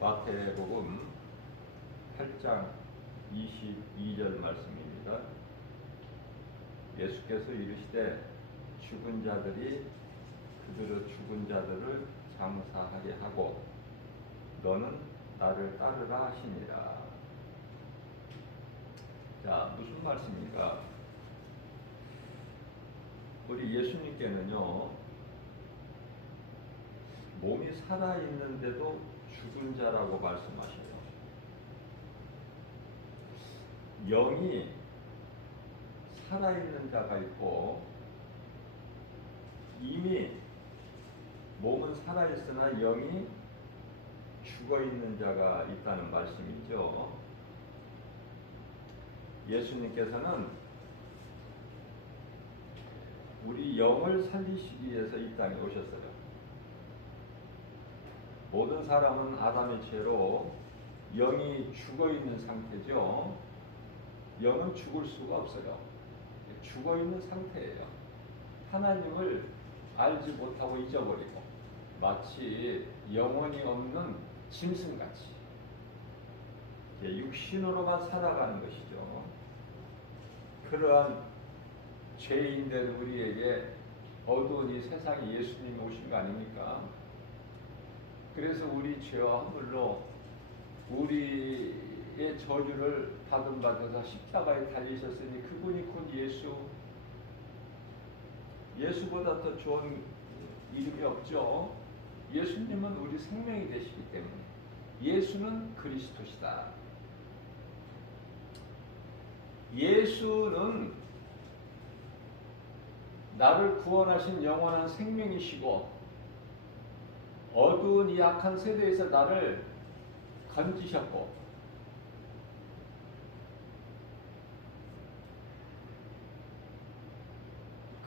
마태복음 8장 22절 말씀입니다. 예수께서 이르시되 죽은 자들이 그들의 죽은 자들을 장사하게 하고 너는 나를 따르라 하시니라. 자, 무슨 말씀입니까? 우리 예수님께는요, 몸이 살아있는데도 죽은 자라고 말씀하셔요. 영이 살아있는 자가 있고 이미 몸은 살아있으나 영이 죽어있는 자가 있다는 말씀이죠. 예수님께서는 우리 영을 살리시기 위해서 이 땅에 오셨어요. 모든 사람은 아담의 죄로 영이 죽어있는 상태죠. 영은 죽을 수가 없어요. 죽어있는 상태예요. 하나님을 알지 못하고 잊어버리고 마치 영혼이 없는 짐승같이 육신으로만 살아가는 것이죠. 그러한 죄인된 우리에게 어두운 이 세상에 예수님이 오신 거 아닙니까? 그래서 우리 죄와 허물로 우리의 저주를 받은 바 되사 십자가에 달리셨으니 그분이 곧 예수. 예수보다 더 좋은 이름이 없죠. 예수님은 우리 생명이 되시기 때문에 예수는 그리스도시다. 예수는 나를 구원하신 영원한 생명이시고 어두운 이 악한 세대에서 나를 건지셨고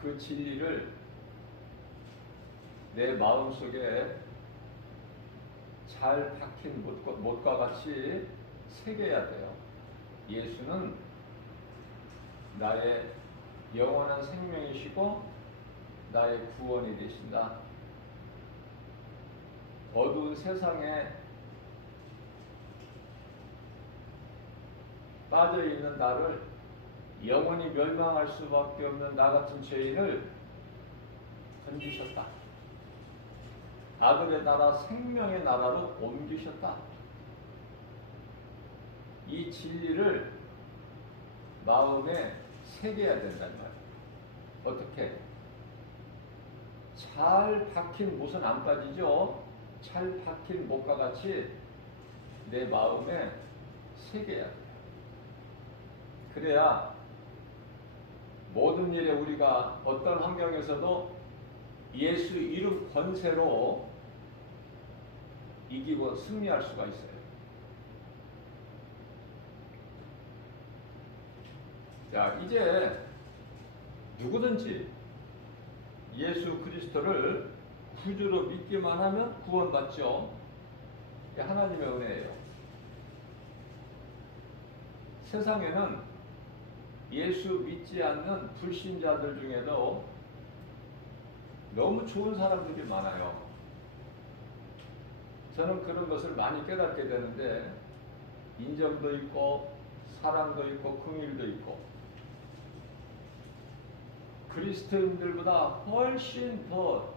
그 진리를 내 마음속에 잘 박힌 못과 같이 새겨야 돼요. 예수는 나의 영원한 생명이시고 나의 구원이 되신다. 어두운 세상에 빠져있는 나를 영원히 멸망할 수밖에 없는 나 같은 죄인을 건지셨다. 아들의 나라 생명의 나라로 옮기셨다. 이 진리를 마음에 새겨야 된다는 말이에요. 어떻게? 잘 박힌 못은 안 빠지죠? 잘 박힌 못과 같이 내 마음에 새겨야 돼요. 그래야 모든 일에 우리가 어떤 환경에서도 예수 이름 권세로 이기고 승리할 수가 있어요. 자, 이제 누구든지 예수 그리스도를 구주로 믿기만 하면 구원받죠. 이게 하나님의 은혜예요. 세상에는 예수 믿지 않는 불신자들 중에도 너무 좋은 사람들이 많아요. 저는 그런 것을 많이 깨닫게 되는데 인정도 있고 사랑도 있고 긍휼도 있고 그리스도인들보다 훨씬 더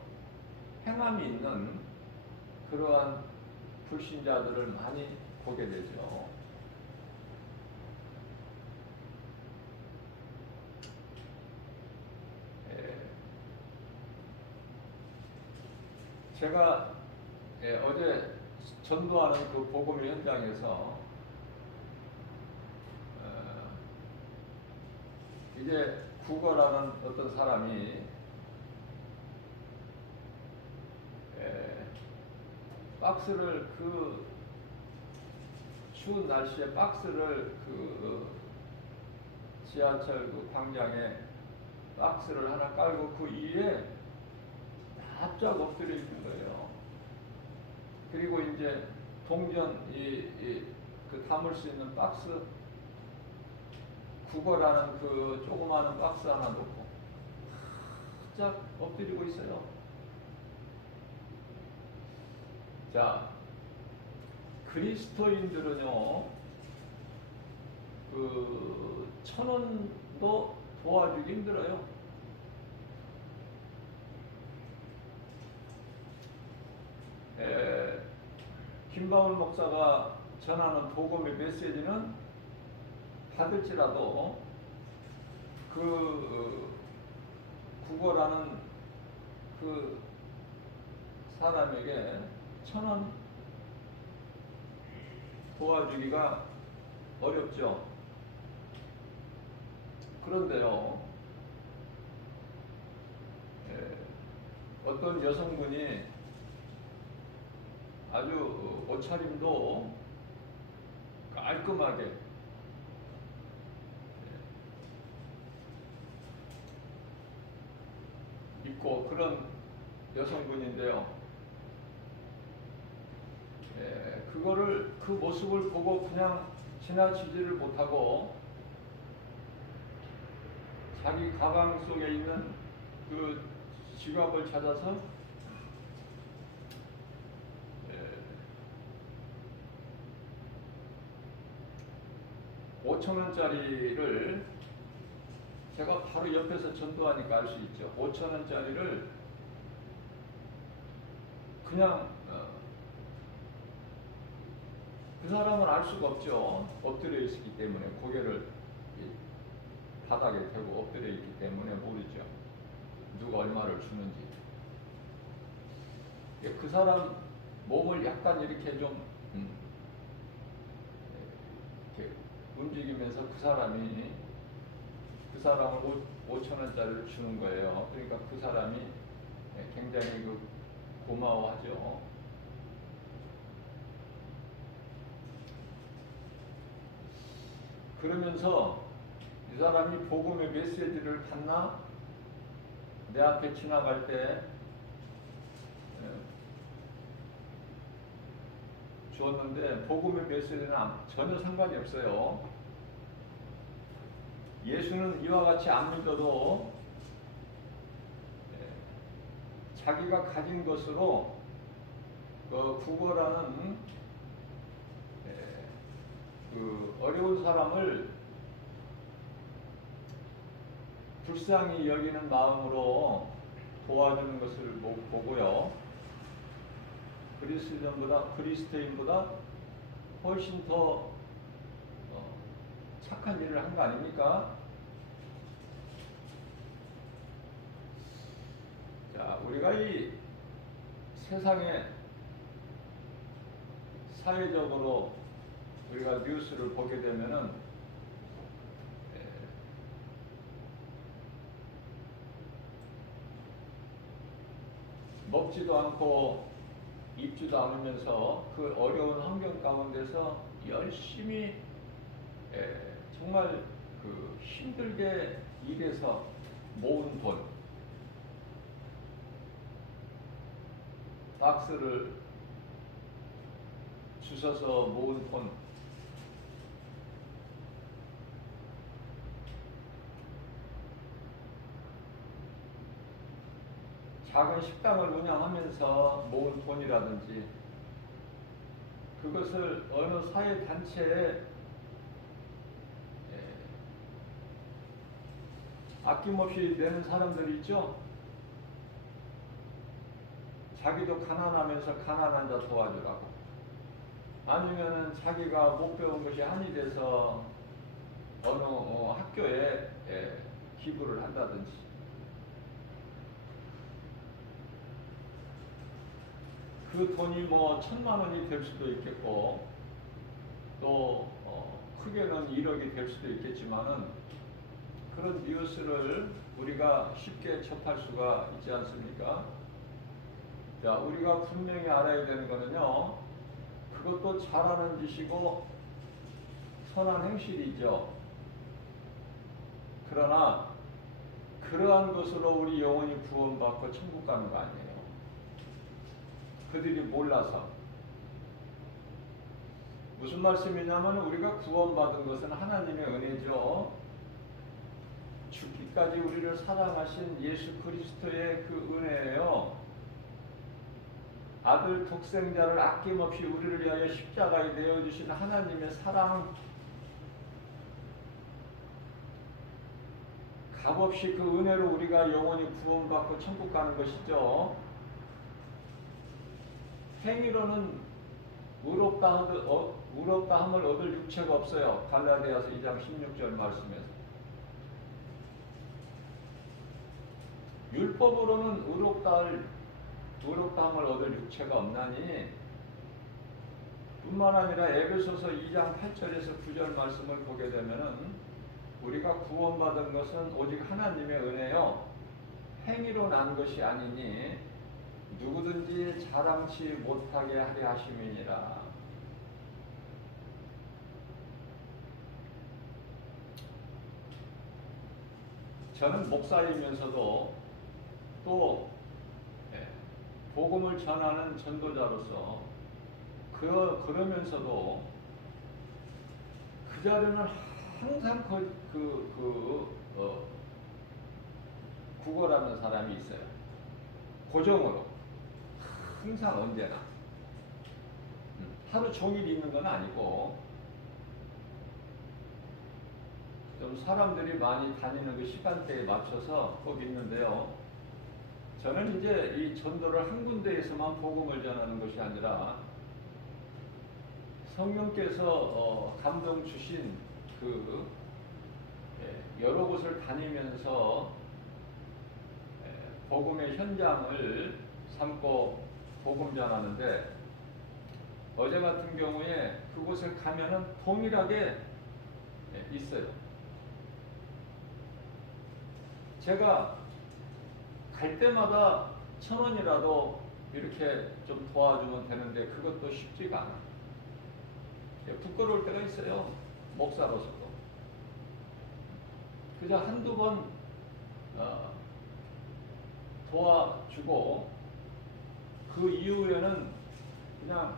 행함이 있는 그러한 불신자들을 많이 보게 되죠. 제가 어제 전도하는 그 복음 현장에서 이제 국어라는 어떤 사람이 박스를 그 추운 날씨에 박스를 그 지하철 그 광장에 박스를 하나 깔고 그 위에 납작 엎드려 있는 거예요. 그리고 이제 동전 그 담을 수 있는 박스 국어라는 그 조그마한 박스 하나 놓고 납작 엎드리고 있어요. 자, 그리스도인들은요, 그 천원도 도와주기 힘들어요. 김바울 목사가 전하는 복음의 메시지는 받을지라도 그 구걸하는 그 사람에게 천원 도와주기가 어렵죠. 그런데요, 어떤 여성분이 아주 옷차림도 깔끔하게 입고 그런 여성분인데요, 그거를 그 모습을 보고 그냥 지나치지를 못하고 자기 가방 속에 있는 그 지갑을 찾아서 5,000원짜리를 제가 바로 옆에서 전도하니까 알 수 있죠. 5,000원짜리를 그냥 그 사람은 알 수가 없죠. 엎드려 있기 때문에 고개를 바닥에 대고 엎드려 있기 때문에 모르죠. 누가 얼마를 주는지. 그 사람 몸을 약간 이렇게 좀 이렇게 움직이면서 그 사람을 5,000원짜리를 주는 거예요. 그러니까 그 사람이 굉장히 고마워하죠. 그러면서 이 사람이 복음의 메시지를 받나? 내 앞에 지나갈 때 주었는데 복음의 메시지는 전혀 상관이 없어요. 예수는 이와 같이 안 믿어도 자기가 가진 것으로 구걸하는 그 어려운 사람을 불쌍히 여기는 마음으로 도와주는 것을 보고요. 그리스도인보다 훨씬 더 착한 일을 한 거 아닙니까? 자, 우리가 이 세상에 사회적으로 우리가 뉴스를 보게 되면은 먹지도 않고 입지도 않으면서 그 어려운 환경 가운데서 열심히 정말 그 힘들게 일해서 모은 돈, 박스를 주셔서 모은 돈, 작은 식당을 운영하면서 모은 돈이라든지 그것을 어느 사회 단체에 아낌없이 내는 사람들이 있죠. 자기도 가난하면서 가난한 자 도와주라고. 아니면은 자기가 못 배운 것이 한이 돼서 어느 학교에 기부를 한다든지. 그 돈이 뭐 1,000만 원이 될 수도 있겠고 또 크게는 1억이 될 수도 있겠지만은 그런 뉴스를 우리가 쉽게 접할 수가 있지 않습니까? 자, 우리가 분명히 알아야 되는 거는요, 그것도 잘하는 짓이고 선한 행실이죠. 그러나 그러한 것으로 우리 영혼이 구원받고 천국 가는 거 아니에요. 그들이 몰라서. 무슨 말씀이냐면 우리가 구원받은 것은 하나님의 은혜죠. 죽기까지 우리를 사랑하신 예수 그리스도의 그 은혜예요. 아들 독생자를 아낌없이 우리를 위하여 십자가에 내어주신 하나님의 사랑, 값없이 그 은혜로 우리가 영원히 구원받고 천국 가는 것이죠. 행위로는 의롭다함을 얻을 육체가 없어요. 갈라디아서 2장 16절 말씀에서. 율법으로는 의롭다함을 얻을 육체가 없나니, 뿐만 아니라 에베소서 2장 8절에서 9절 말씀을 보게 되면은 우리가 구원받은 것은 오직 하나님의 은혜요 행위로 난 것이 아니니 누구든지 자랑치 못하게 하려 하심이니라. 저는 목사이면서도 또 복음을 전하는 전도자로서 그러면서도 그 자리는 항상 구걸하는 사람이 있어요. 고정으로 항상 언제나 하루 종일 있는 건 아니고 좀 사람들이 많이 다니는 그 시간대에 맞춰서 꼭 있는데요. 저는 이제 이 전도를 한 군데에서만 복음을 전하는 것이 아니라 성령께서 감동 주신 여러 곳을 다니면서 복음의 현장을 삼고 복음 전하는데, 어제 같은 경우에 그곳에 가면은 동일하게 있어요. 제가 갈 때마다 1,000원이라도 이렇게 좀 도와주면 되는데 그것도 쉽지가 않아요. 부끄러울 때가 있어요. 목사로서도. 그저 한두 번 도와주고 그 이후에는 그냥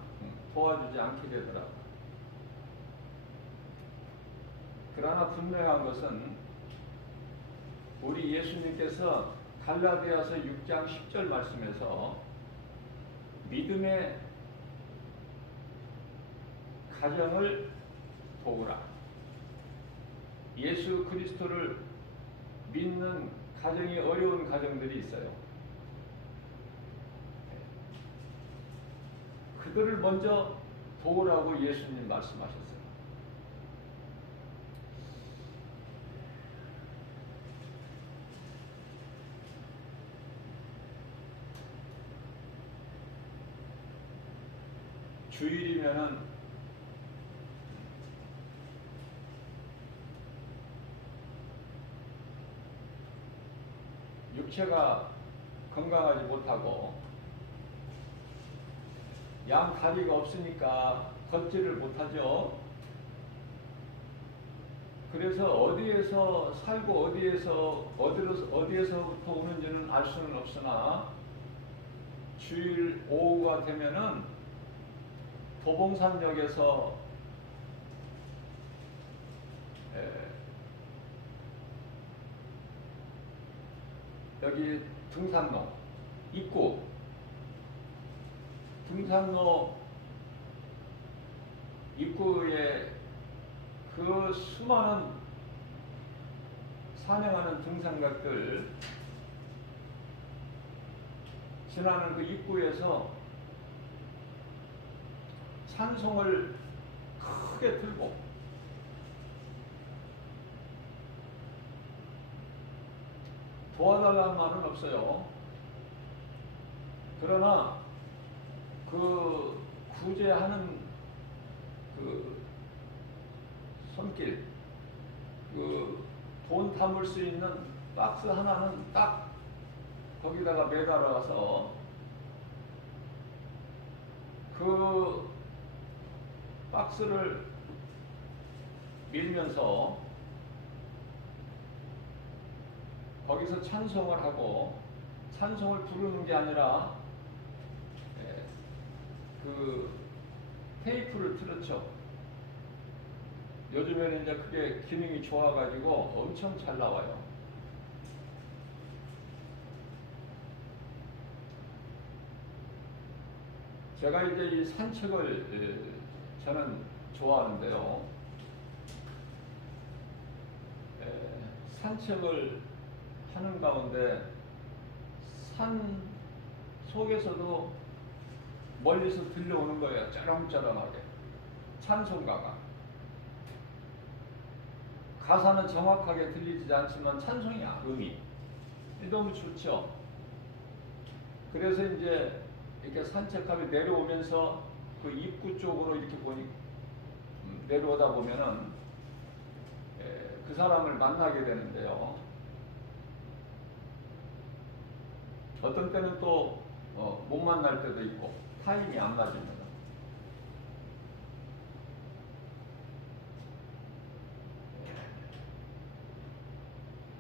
도와주지 않게 되더라고요. 그러나 분명한 것은 우리 예수님께서 갈라디아서 6장 10절 말씀에서 믿음의 가정을 도우라. 예수 그리스도를 믿는 가정이 어려운 가정들이 있어요. 그들을 먼저 도우라고 예수님 말씀하셨어요. 주일이면은 육체가 건강하지 못하고 양 다리가 없으니까 걷지를 못하죠. 그래서 어디에서 살고 어디에서부터 오는지는 알 수는 없으나 주일 오후가 되면은 도봉산역에서 여기 등산로 입구에 그 수많은 산행하는 등산객들 지나는 그 입구에서 찬송을 크게 틀고 도와달라는 말은 없어요. 그러나 그 구제하는 그 손길, 그 돈 담을 수 있는 박스 하나는 딱 거기다가 매달아서 그 박스를 밀면서 거기서 찬송을 하고, 찬송을 부르는 게 아니라 그 테이프를 틀었죠. 요즘에는 이제 그게 기능이 좋아가지고 엄청 잘 나와요. 제가 이제 이 산책을 저는 좋아하는데요. 산책을 하는 가운데 산 속에서도 멀리서 들려오는 거예요. 쩌렁쩌렁하게. 찬송가가. 가사는 정확하게 들리지 않지만 찬송이야, 음이. 너무 좋죠. 그래서 이제 이렇게 산책하며 내려오면서 그 입구 쪽으로 이렇게 보니 내려오다 보면은 그 사람을 만나게 되는데요. 어떤 때는 또 못 만날 때도 있고 타임이 안 맞습니다.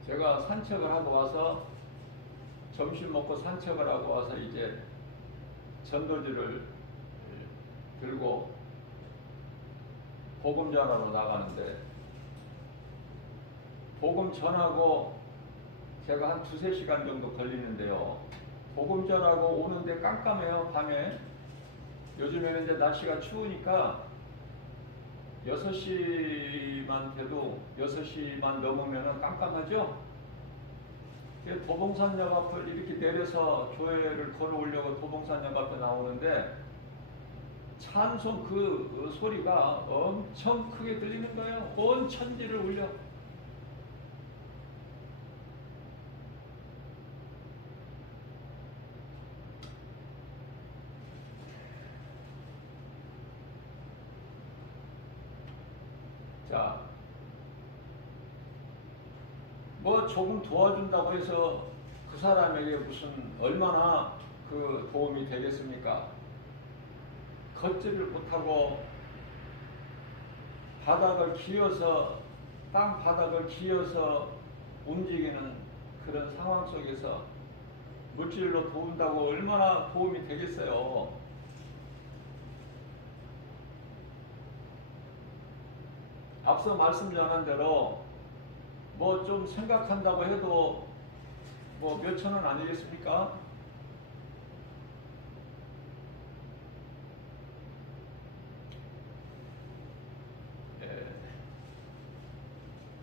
제가 산책을 하고 와서 점심 먹고 산책을 하고 와서 이제 전도지를 들고 복음 전하러 나가는데 복음 전하고 제가 한 2~3시간 정도 걸리는데요. 복음 전하고 오는데 깜깜해요, 밤에. 요즘에는 이제 날씨가 추우니까 6시만 돼도 6시만 넘으면 깜깜하죠? 도봉산역 앞을 이렇게 내려서 교회를 걸어오려고 도봉산역 앞에 나오는데 찬송 그 소리가 엄청 크게 들리는 거예요. 온 천지를 울려. 자, 뭐 조금 도와준다고 해서 그 사람에게 무슨 얼마나 그 도움이 되겠습니까? 걷지를 못하고 바닥을 기어서 땅 바닥을 기어서 움직이는 그런 상황 속에서 물질로 도운다고 얼마나 도움이 되겠어요. 앞서 말씀 전한 대로 뭐 좀 생각한다고 해도 뭐 몇천 원 아니겠습니까? 예.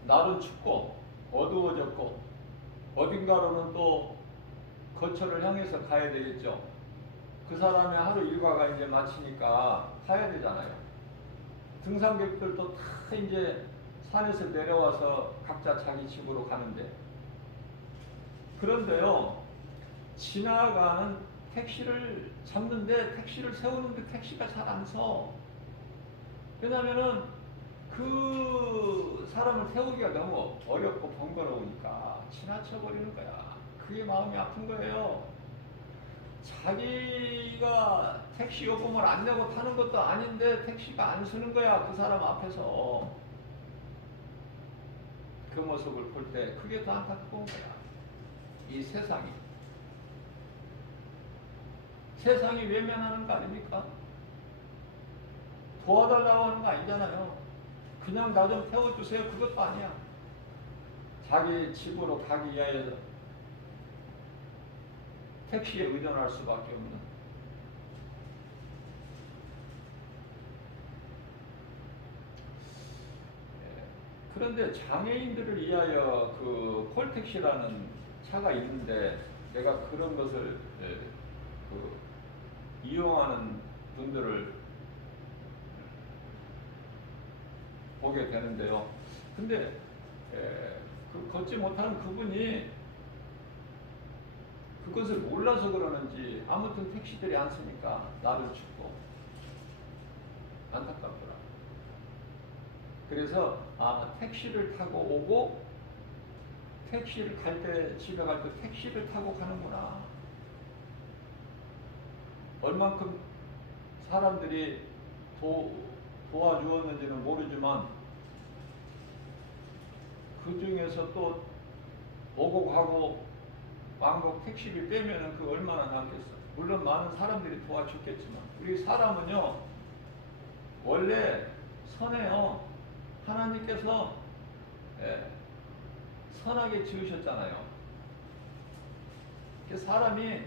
날은 춥고 어두워졌고 어딘가로는 또 거처를 향해서 가야 되겠죠. 그 사람의 하루 일과가 이제 마치니까 가야 되잖아요. 등산객들도 다 이제 산에서 내려와서 각자 자기 집으로 가는데, 그런데요, 지나가는 택시를 잡는데 택시를 세우는데 택시가 잘 안 서. 왜냐면은 그 사람을 세우기가 너무 어렵고 번거로우니까 지나쳐 버리는 거야. 그게 마음이 아픈 거예요. 자기가 택시 요금을 안 내고 타는 것도 아닌데 택시가 안 서는 거야. 그 사람 앞에서. 그 모습을 볼 때 그게 더 안타까운 거야. 이 세상이. 세상이 외면하는 거 아닙니까? 도와달라고 하는 거 아니잖아요. 그냥 나 좀 태워주세요. 그것도 아니야. 자기 집으로 가기 위하여 택시에 의존할 수밖에 없는. 그런데 장애인들을 위하여 그 콜택시라는 차가 있는데 내가 그런 것을 그 이용하는 분들을 보게 되는데요. 근데 그 걷지 못하는 그분이 그것을 몰라서 그러는지 아무튼 택시들이 안 쓰니까 나를 춥고 안타깝더라. 그래서 택시를 타고 오고 택시를 갈 때 집에 갈 때 택시를 타고 가는구나. 얼만큼 사람들이 도와주었는지는 모르지만 그 중에서 또 오고 가고 왕복 택시비 빼면은 그 얼마나 남겠어. 물론 많은 사람들이 도와줬겠지만 우리 사람은요 원래 선해요. 하나님께서 선하게 지으셨잖아요. 사람이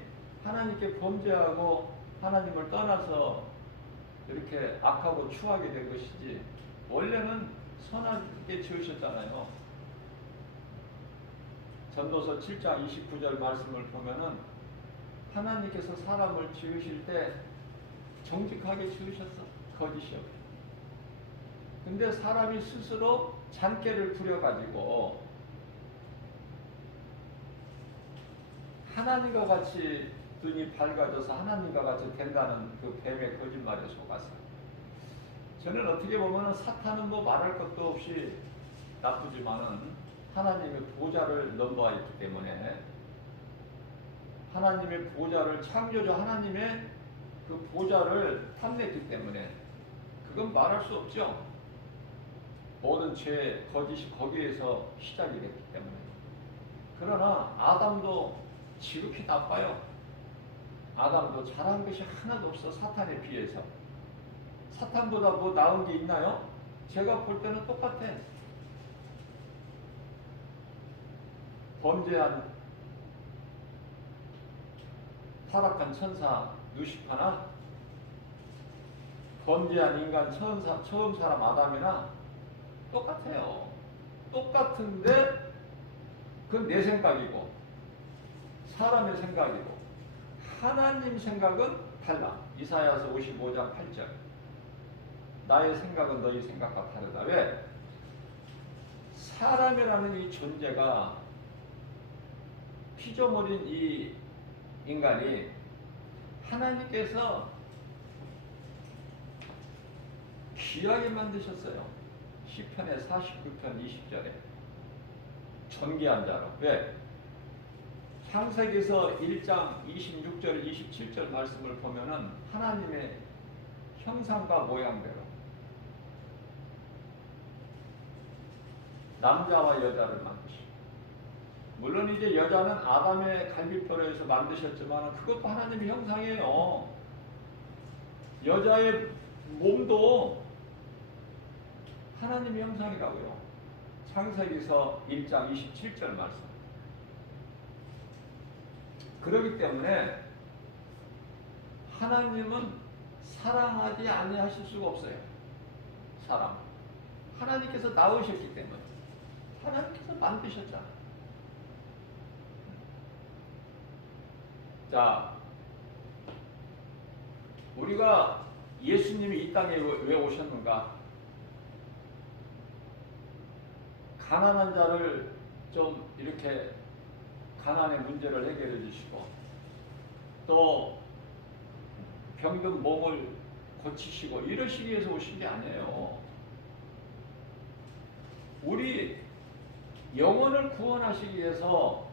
하나님께 범죄하고 하나님을 떠나서 이렇게 악하고 추하게 된 것이지 원래는 선하게 지으셨잖아요. 전도서 7장 29절 말씀을 보면은 하나님께서 사람을 지으실 때 정직하게 지으셨어. 거짓이 없게. 근데 사람이 스스로 잔꾀를 부려가지고 하나님과 같이 눈이 밝아져서 하나님과 같이 된다는 그 뱀의 거짓말에 속았어요. 저는 어떻게 보면 사탄은 뭐 말할 것도 없이 나쁘지만은 하나님의 보좌를 넘보아있기 때문에 하나님의 보좌를 창조자 하나님의 그 보좌를 탐냈기 때문에 그건 말할 수 없죠. 모든 죄, 거짓이 거기에서 시작이 됐기 때문에. 그러나 아담도 지극히 나빠요. 아담도 잘한 것이 하나도 없어. 사탄에 비해서. 사탄보다 뭐 나은 게 있나요? 제가 볼 때는 똑같아. 범죄한 타락한 천사 루시파나 범죄한 인간 처음 사람 아담이나 똑같아요. 똑같은데 그건 내 생각이고 사람의 생각이고 하나님 생각은 달라. 이사야서 55장 8절. 나의 생각은 너희 생각과 다르다. 왜? 사람이라는 이 존재가 피조물인 이 인간이 하나님께서 귀하게 만드셨어요. 시편의 49편 20절에 존귀한 자로. 왜? 창세기서 1장 26절 27절 말씀을 보면은 하나님의 형상과 모양대로 남자와 여자를 만드시고, 물론 이제 여자는 아담의 갈비뼈로에서 만드셨지만 그것도 하나님의 형상이에요. 여자의 몸도 하나님의 형상이라고요. 창세기서 1장 27절 말씀. 그렇기 때문에 하나님은 사랑하지 아니하실 수가 없어요. 사랑. 하나님께서 낳으셨기 때문에. 하나님께서 만드셨잖아. 자, 우리가 예수님이 이 땅에 왜 오셨는가? 가난한 자를 좀 이렇게 가난의 문제를 해결해 주시고 또 병든 몸을 고치시고 이러시기 위해서 오신 게 아니에요. 우리 영혼을 구원하시기 위해서.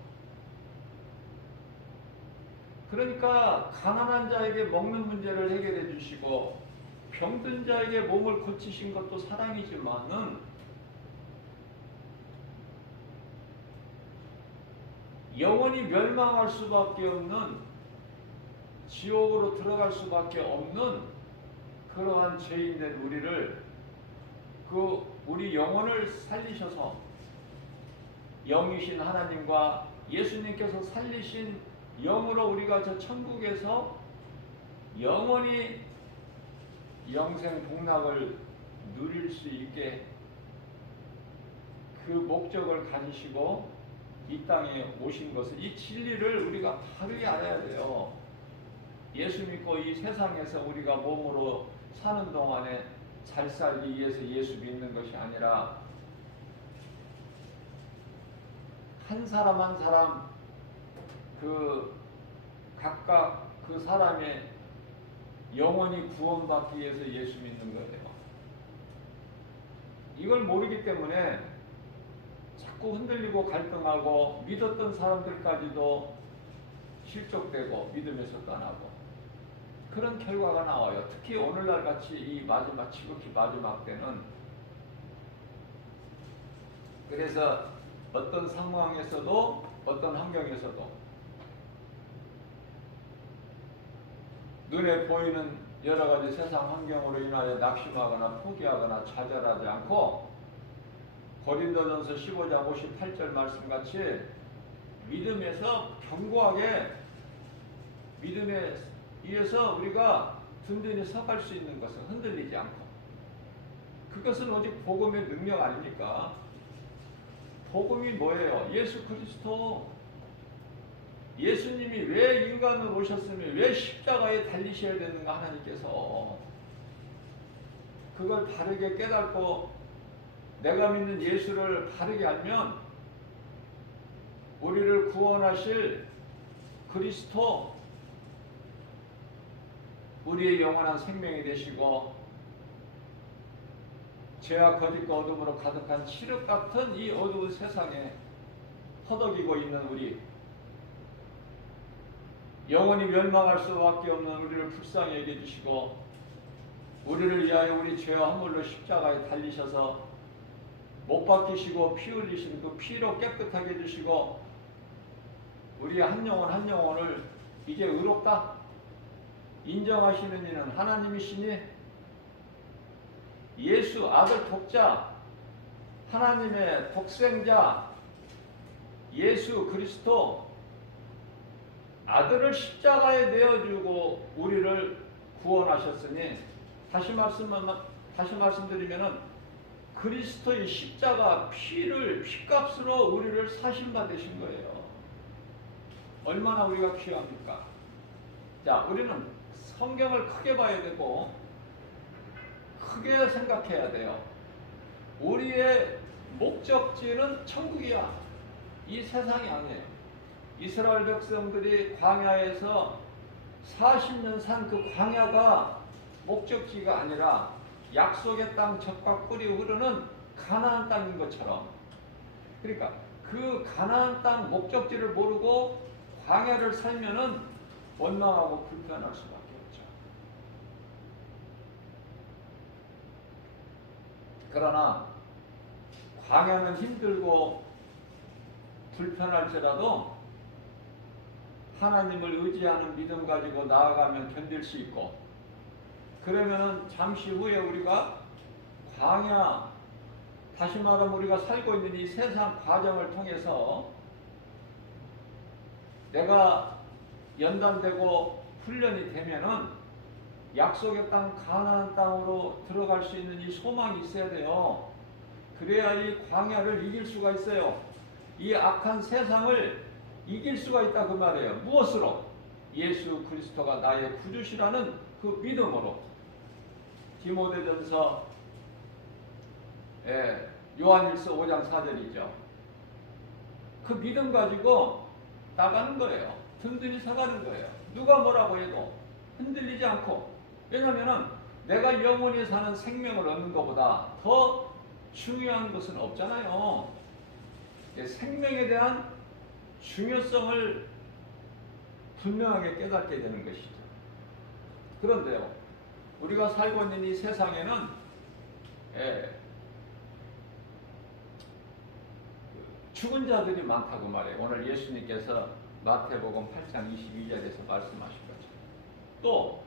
그러니까 가난한 자에게 먹는 문제를 해결해 주시고 병든 자에게 몸을 고치신 것도 사랑이지만은 영원히 멸망할 수밖에 없는, 지옥으로 들어갈 수밖에 없는 그러한 죄인된 우리를, 우리 영혼을 살리셔서 영이신 하나님과 예수님께서 살리신 영으로 우리가 저 천국에서 영원히 영생 복락을 누릴 수 있게 그 목적을 가지시고 이 땅에 오신 것을, 이 진리를 우리가 바르게 알아야 돼요. 예수 믿고 이 세상에서 우리가 몸으로 사는 동안에 잘 살기 위해서 예수 믿는 것이 아니라 한 사람 한 사람 각각 그 사람의 영원히 구원받기 위해서 예수 믿는 거예요. 이걸 모르기 때문에 자꾸 흔들리고 갈등하고 믿었던 사람들까지도 실족되고 믿음에서 떠나고 그런 결과가 나와요. 특히 오늘날 같이 이 마지막, 지극히 마지막 때는. 그래서 어떤 상황에서도 어떤 환경에서도 눈에 보이는 여러 가지 세상 환경으로 인하여 낙심하거나 포기하거나 좌절하지 않고 고린도전서 15장 58절 말씀같이 믿음에서 견고하게 믿음의 위해서 우리가 든든히 서갈 수 있는 것은 흔들리지 않고, 그것은 오직 복음의 능력 아닙니까? 복음이 뭐예요? 예수 그리스도. 예수님이 왜 인간으로 오셨으며 왜 십자가에 달리셔야 되는가, 하나님께서. 그걸 바르게 깨닫고 내가 믿는 예수를 바르게 알면 우리를 구원하실 그리스도, 우리의 영원한 생명이 되시고 죄와 거짓과 어둠으로 가득한 칠흑 같은 이 어두운 세상에 허덕이고 있는 우리, 영원히 멸망할 수밖에 없는 우리를 불쌍히 여겨주시고 우리를 위하여 우리 죄와 허물로 십자가에 달리셔서 못 박히시고 피 흘리신 그 피로 깨끗하게 해주시고 우리의 한 영혼 한 영혼을 이제 의롭다 인정하시는 이는 하나님이시니 예수 아들 독자, 하나님의 독생자 예수 그리스도 아들을 십자가에 내어주고 우리를 구원하셨으니, 다시 말씀드리면은 그리스도의 십자가 피값으로 우리를 사신바 되신 거예요. 얼마나 우리가 귀합니까? 자, 우리는 성경을 크게 봐야 되고 크게 생각해야 돼요. 우리의 목적지는 천국이야. 이 세상이 아니에요. 이스라엘 백성들이 광야에서 40년 산 그 광야가 목적지가 아니라 약속의 땅 젖과 꿀이 흐르는 가나안 땅인 것처럼, 그러니까 그 가나안 땅 목적지를 모르고 광야를 살면은 원망하고 불편할 수밖에 없죠. 그러나 광야는 힘들고 불편할지라도 하나님을 의지하는 믿음 가지고 나아가면 견딜 수 있고, 그러면은 잠시 후에 우리가 광야, 다시 말하면 우리가 살고 있는 이 세상 과정을 통해서 내가 연단되고 훈련이 되면은 약속의 땅 가나안 땅으로 들어갈 수 있는 이 소망이 있어야 돼요. 그래야 이 광야를 이길 수가 있어요. 이 악한 세상을 이길 수가 있다 그 말이에요. 무엇으로? 예수 그리스도가 나의 구주시라는 그 믿음으로. 디모데전서 요한일서 5장 4절이죠. 그 믿음 가지고 나가는 거예요. 든든히 서가는 거예요. 누가 뭐라고 해도 흔들리지 않고. 왜냐하면 내가 영원히 사는 생명을 얻는 것보다 더 중요한 것은 없잖아요. 생명에 대한 중요성을 분명하게 깨닫게 되는 것이죠. 그런데요, 우리가 살고 있는 이 세상에는 죽은 자들이 많다고 말해요. 오늘 예수님께서 마태복음 8장 22절에서 말씀하신 거죠. 또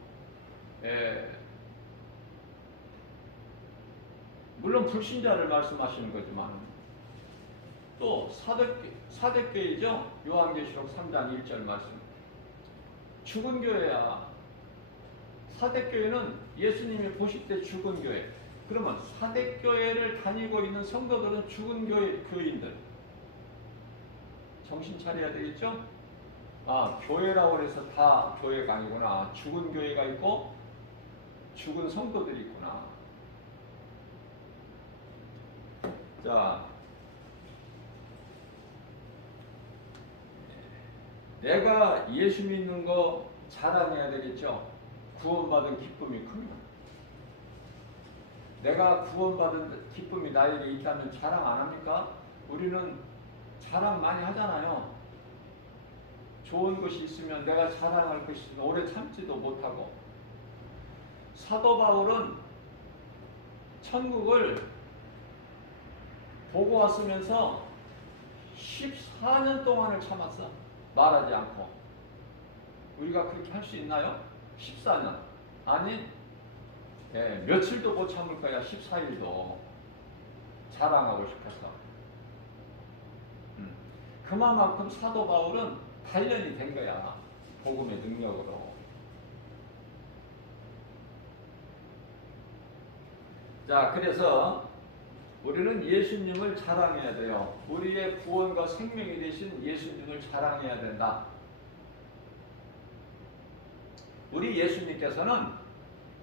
물론 불신자를 말씀하시는 거지만 또 사대교회죠. 요한계시록 3장 1절 말씀. 죽은 교회야. 사대교회는 예수님이 보실 때 죽은 교회. 그러면 사대교회를 다니고 있는 성도들은 죽은 교인들. 정신 차려야 되겠죠? 아, 교회라고 해서 다 교회가 아니구나. 죽은 교회가 있고 죽은 성도들이 있구나. 자, 내가 예수 믿는 거 자랑해야 되겠죠? 구원받은 기쁨이 큽니다. 내가 구원받은 기쁨이 나에게 있다면 자랑 안 합니까? 우리는 자랑 많이 하잖아요. 좋은 것이 있으면 내가 자랑할 것이 있으면 오래 참지도 못하고. 사도 바울은 천국을 보고 왔으면서 14년 동안을 참았어. 말하지 않고. 우리가 그렇게 할 수 있나요? 14년. 아니, 며칠도 못 참을 거야. 14일도. 자랑하고 싶어서. 그만큼 사도 바울은 단련이 된 거야. 복음의 능력으로. 자, 그래서 우리는 예수님을 자랑해야 돼요. 우리의 구원과 생명이 되신 예수님을 자랑해야 된다. 우리 예수님께서는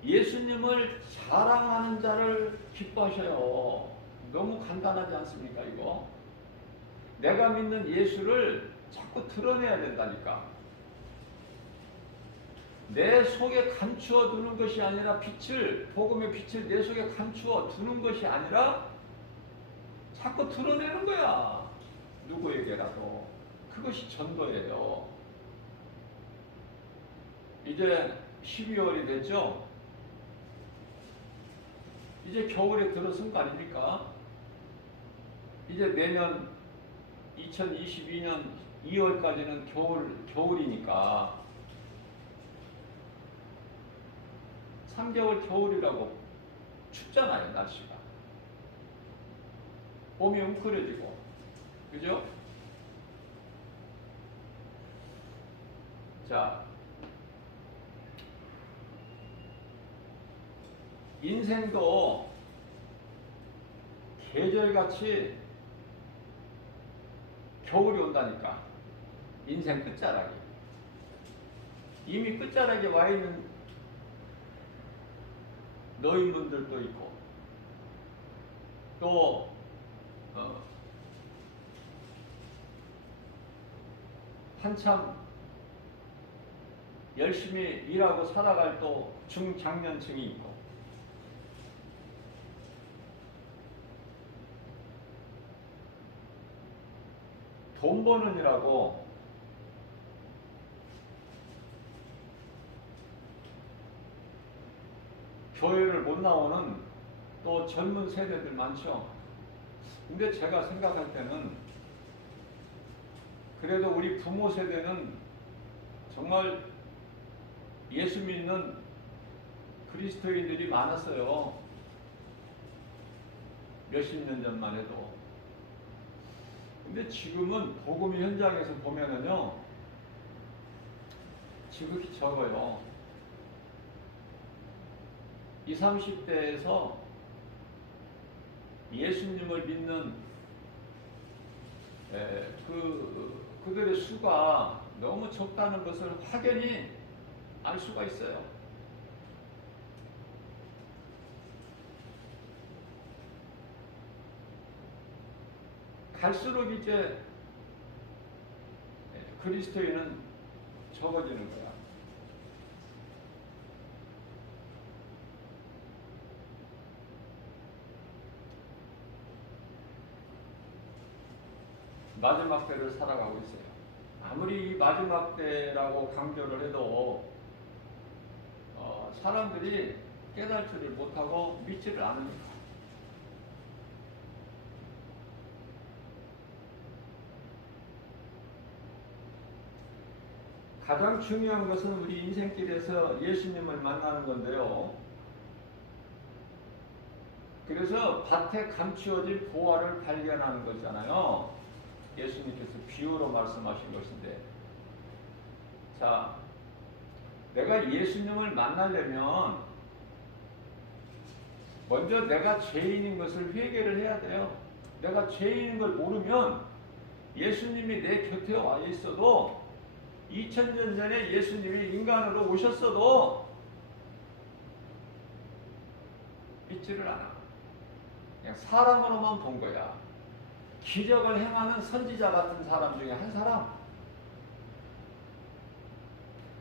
예수님을 자랑하는 자를 기뻐하셔요. 너무 간단하지 않습니까, 이거? 내가 믿는 예수를 자꾸 드러내야 된다니까. 내 속에 감추어 두는 것이 아니라 복음의 빛을 내 속에 감추어 두는 것이 아니라 자꾸 드러내는 거야. 누구에게라도. 그것이 전도예요. 이제 12월이 됐죠? 이제 겨울에 들어선 거 아닙니까? 이제 내년 2022년 2월까지는 겨울이니까 3개월 겨울이라고 춥잖아요, 날씨가. 봄이 웅크려지고, 그죠? 자, 인생도 계절같이 겨울이 온다니까. 인생 끝자락에. 이미 끝자락에 와 있는 노인분들도 있고, 또 한참 열심히 일하고 살아갈 또 중장년층이 있고, 돈 버는이라고 교회를 못 나오는 또 젊은 세대들 많죠. 근데 제가 생각할 때는 그래도 우리 부모 세대는 정말 예수 믿는 그리스도인들이 많았어요. 몇십 년 전만 해도. 근데 지금은 복음의 현장에서 보면은요, 지극히 적어요. 20, 30대에서 예수님을 믿는 그들의 수가 너무 적다는 것을 확연히 알 수가 있어요. 갈수록 이제 그리스도인은 적어지는 거야. 마지막 때를 살아가고 있어요. 아무리 이 마지막 때라고 강조를 해도 사람들이 깨달지를 못하고 믿지를 않으니까. 가장 중요한 것은 우리 인생길에서 예수님을 만나는 건데요. 그래서 밭에 감추어진 보화를 발견하는 거잖아요. 예수님께서 비유로 말씀하신 것인데, 자, 내가 예수님을 만나려면 먼저 내가 죄인인 것을 회개를 해야 돼요. 내가 죄인인 걸 모르면 예수님이 내 곁에 와 있어도 2000년 전에 예수님이 인간으로 오셨어도 믿지를 않아. 그냥 사람으로만 본 거야. 기적을 행하는 선지자 같은 사람 중에 한 사람.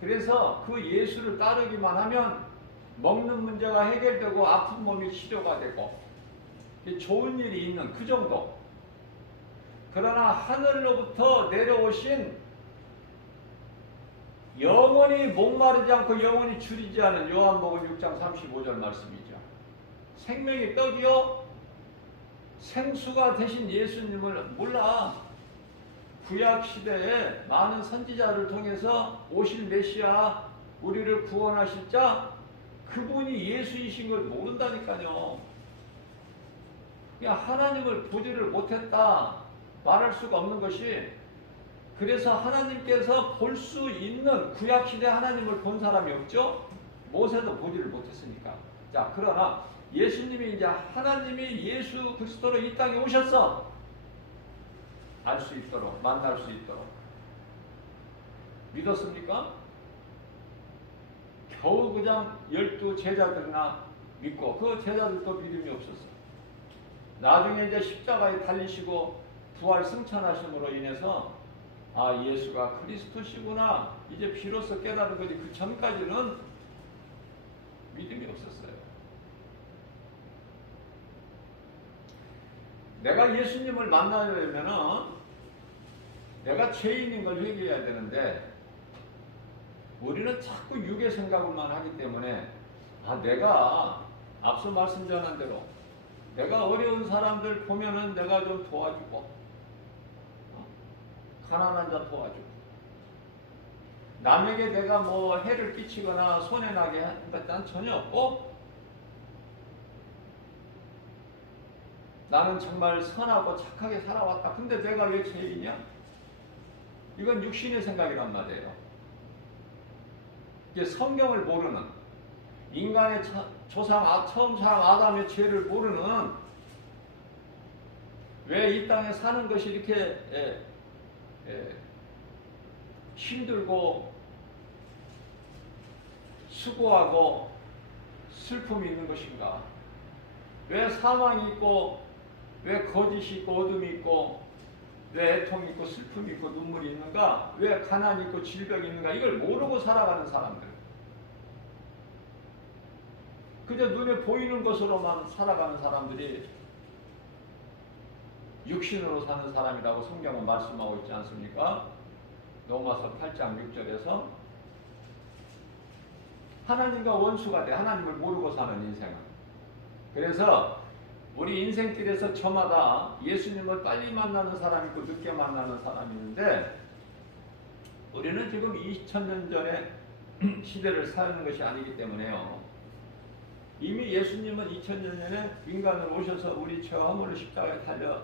그래서 그 예수를 따르기만 하면 먹는 문제가 해결되고 아픈 몸이 치료가 되고 좋은 일이 있는 그 정도. 그러나 하늘로부터 내려오신 영원히 목마르지 않고 영원히 줄이지 않은 요한복음 6장 35절 말씀이죠. 생명의 떡이요 생수가 되신 예수님을 몰라. 구약 시대에 많은 선지자를 통해서 오실 메시아, 우리를 구원하실 자, 그분이 예수이신 걸 모른다니까요. 그냥 하나님을 보지를 못했다 말할 수가 없는 것이, 그래서 하나님께서 볼 수 있는 구약 시대 하나님을 본 사람이 없죠. 모세도 보지를 못했으니까. 자, 그러나 예수님이 이제 하나님이 예수 그리스도로 이 땅에 오셨어. 알 수 있도록, 만날 수 있도록. 믿었습니까? 겨우 그냥 12 제자들이나 믿고 그 제자들도 믿음이 없었어. 나중에 이제 십자가에 달리시고 부활 승천하심으로 인해서 아, 예수가 그리스도시구나 이제 비로소 깨달은 거지. 그 전까지는 믿음이 없었어요. 내가 예수님을 만나려면은 내가 죄인인 걸 회개해야 되는데 우리는 자꾸 육의 생각만 하기 때문에 아, 내가 앞서 말씀 전한 대로 내가 어려운 사람들 보면은 내가 좀 도와주고 가난한 자 도와주고 남에게 내가 뭐 해를 끼치거나 손해나게 한다 난 전혀 없고 나는 정말 선하고 착하게 살아왔다. 근데 내가 왜 죄인이야? 이건 육신의 생각이란 말이에요. 이게 성경을 모르는 인간의 조상 처음 사람 아담의 죄를 모르는 왜 이 땅에 사는 것이 이렇게 힘들고 수고하고 슬픔이 있는 것인가? 왜 사망이 있고 왜 거짓이 있고 어둠이 있고 왜 애통이 있고 슬픔이 있고 눈물이 있는가? 왜 가난이 있고 질병이 있는가? 이걸 모르고 살아가는 사람들. 그저 눈에 보이는 것으로만 살아가는 사람들이 육신으로 사는 사람이라고 성경은 말씀하고 있지 않습니까? 로마서 8장 6절에서 하나님과 원수가 돼. 하나님을 모르고 사는 인생은. 그래서 우리 인생길에서 저마다 예수님을 빨리 만나는 사람이 있고 늦게 만나는 사람이 있는데 우리는 지금 2000년 전에 시대를 사는 것이 아니기 때문에요. 이미 예수님은 2000년 전에 인간으로 오셔서 우리 죄와 허물을 십자가에 달려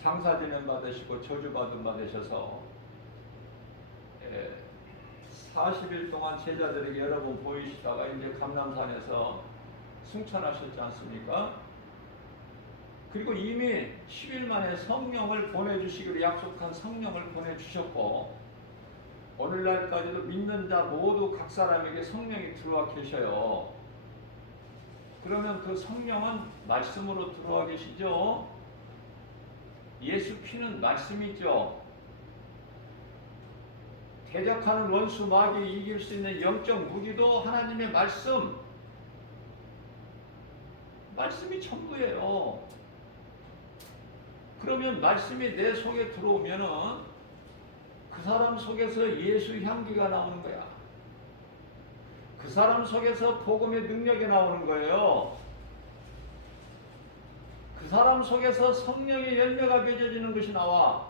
장사되는 받으시고 저주받은 받으셔서 40일 동안 제자들에게 여러 번 보이시다가 이제 감람산에서 승천하셨지 않습니까? 그리고 이미 10일 만에 성령을 보내주시기로 약속한 성령을 보내주셨고 오늘날까지도 믿는 자 모두 각 사람에게 성령이 들어와 계셔요. 그러면 그 성령은 말씀으로 들어와 계시죠? 예수 피는 말씀이죠. 대적하는 원수 마귀 이길 수 있는 영적 무기도 하나님의 말씀이 전부예요. 그러면 말씀이 내 속에 들어오면은 그 사람 속에서 예수 향기가 나오는 거야. 그 사람 속에서 복음의 능력이 나오는 거예요. 그 사람 속에서 성령의 열매가 맺어지는 것이 나와.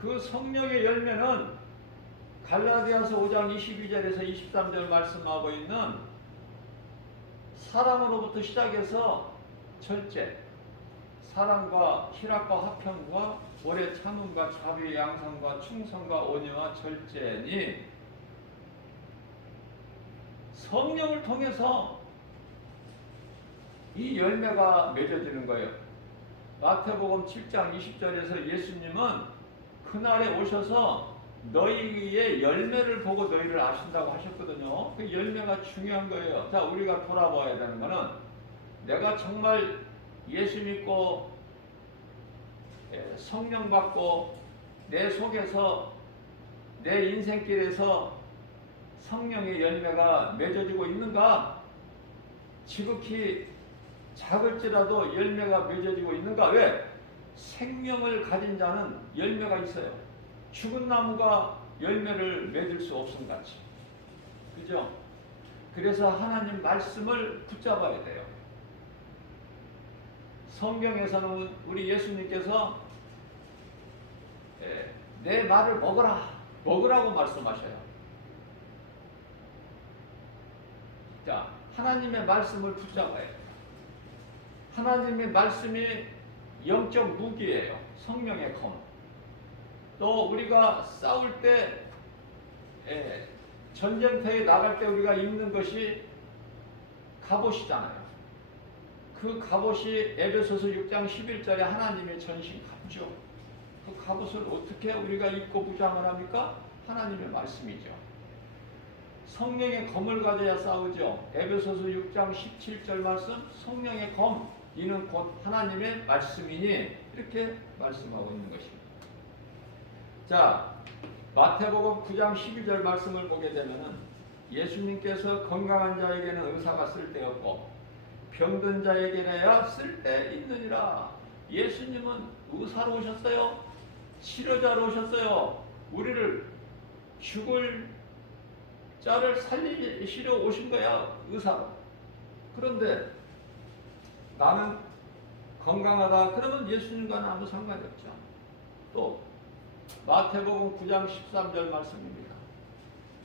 그 성령의 열매는 갈라디아서 5장 22절에서 23절 말씀하고 있는 사랑으로부터 시작해서 절제, 사랑과 희락과 화평과 오래 참음과 자비 양선과 충성과 온유와 절제니 성령을 통해서 이 열매가 맺어지는 거예요. 마태복음 7장 20절에서 예수님은 그날에 오셔서 너희의 열매를 보고 너희를 아신다고 하셨거든요. 그 열매가 중요한 거예요. 자, 우리가 돌아봐야 되는 거는 내가 정말 예수 믿고 성령 받고 내 속에서 내 인생길에서 성령의 열매가 맺어지고 있는가? 지극히 작을지라도 열매가 맺어지고 있는가? 왜? 생명을 가진 자는 열매가 있어요. 죽은 나무가 열매를 맺을 수 없음같이. 그죠? 그래서 하나님 말씀을 붙잡아야 돼요. 성경에서는 우리 예수님께서 내 말을 먹으라고 말씀하셔요. 자, 하나님의 말씀을 붙잡아야 돼요. 하나님의 말씀이 영적 무기예요. 성령의 검. 또 우리가 싸울 때 전쟁터에 나갈 때 우리가 입는 것이 갑옷이잖아요. 그 갑옷이 에베소서 6장 11절에 하나님의 전신 갑죠. 그 갑옷을 어떻게 우리가 입고 부장을 합니까? 하나님의 말씀이죠. 성령의 검을 가져야 싸우죠. 에베소서 6장 17절 말씀, 성령의 검, 이는 곧 하나님의 말씀이니 이렇게 말씀하고 있는 것입니다. 자, 마태복음 9장 12절 말씀을 보게 되면은 예수님께서 건강한 자에게는 의사가 쓸데없고 병든 자에게야 쓸데있느니라. 예수님은 의사로 오셨어요. 치료자로 오셨어요. 우리를 죽을 자를 살리시려 오신 거야, 의사로. 그런데 나는 건강하다 그러면 예수님과는 아무 상관이 없죠. 또 마태복음 9장 13절 말씀입니다.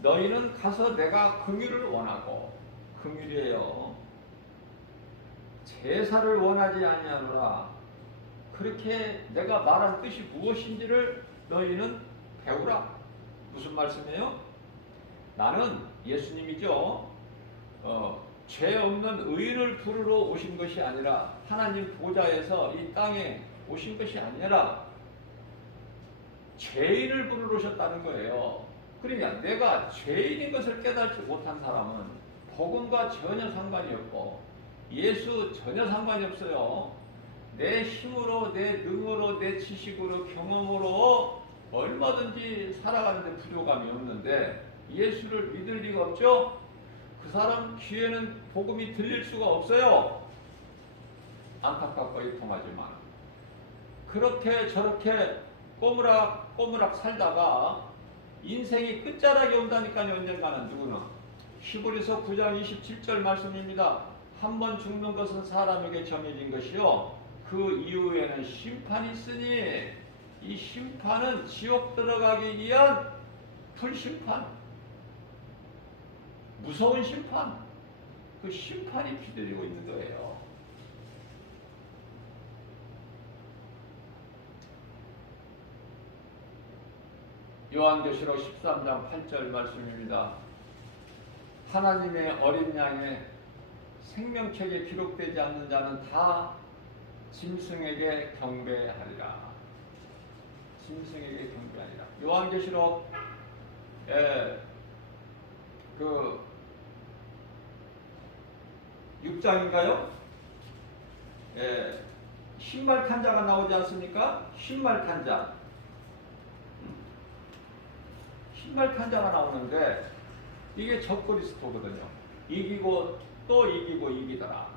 너희는 가서 내가 긍휼을 원하고, 긍휼이에요. 제사를 원하지 아니하노라. 그렇게 내가 말한 뜻이 무엇인지를 너희는 배우라. 무슨 말씀이에요? 나는 예수님이죠. 죄 없는 의인을 부르러 오신 것이 아니라 하나님 보좌에서 이 땅에 오신 것이 아니라 죄인을 부르러 오셨다는 거예요. 그러니까 내가 죄인인 것을 깨닫지 못한 사람은 복음과 전혀 상관이 없고 예수 전혀 상관이 없어요. 내 힘으로, 내 능으로, 내 지식으로, 경험으로 얼마든지 살아가는데 부족함이 없는데 예수를 믿을 리가 없죠? 그 사람 귀에는 복음이 들릴 수가 없어요. 안타깝고 통하지만 그렇게 저렇게 꼬무락 살다가 인생이 끝자락에 온다니까요. 언젠가는 누구는. 히브리서 9장 27절 말씀입니다. 한 번 죽는 것은 사람에게 정해진 것이요 그 이후에는 심판이 있으니 이 심판은 지옥 들어가기 위한 불심판, 무서운 심판, 그 심판이 기다리고 있는 거예요. 요한계시록 13장 8절 말씀입니다. 하나님의 어린 양의 생명책에 기록되지 않는 자는 다 짐승에게 경배하리라. 짐승에게 경배하리라. 요한계시록 그 6장인가요? 흰말 탄 자가 나오지 않습니까? 흰말 탄 자. 흰말 탄 자가 나오는데 이게 적그리스도거든요. 이기고 또 이기고 이기더라.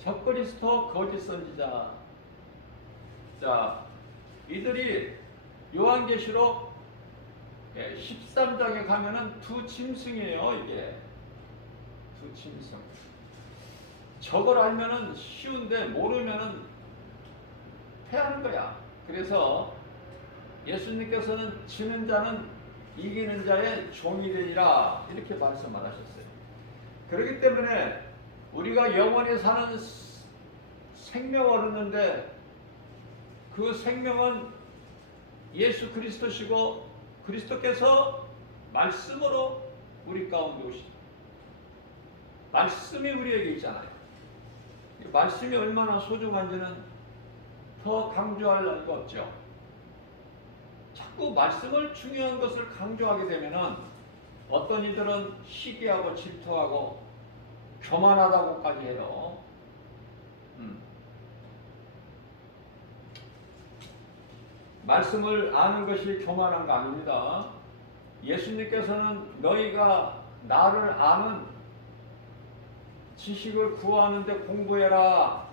적그리스도 거짓 선지자. 자, 이들이 요한계시록 13장에 가면은 두 짐승이에요. 이게 두 짐승. 저걸 알면은 쉬운데 모르면은 패하는 거야. 그래서 예수님께서는 지는 자는 이기는 자의 종이 되리라 이렇게 말씀하셨어요. 그렇기 때문에 우리가 영원히 사는 생명을 얻는데 그 생명은 예수 그리스도시고 그리스도께서 말씀으로 우리 가운데 오시죠. 말씀이 우리에게 있잖아요. 말씀이 얼마나 소중한지는 더 강조할 나위가 없죠. 자꾸 말씀을 중요한 것을 강조하게 되면은 어떤 이들은 시기하고 질투하고 교만하다고까지 해요. 말씀을 아는 것이 교만한 거 아닙니다. 예수님께서는 너희가 나를 아는 지식을 구하는데 공부해라.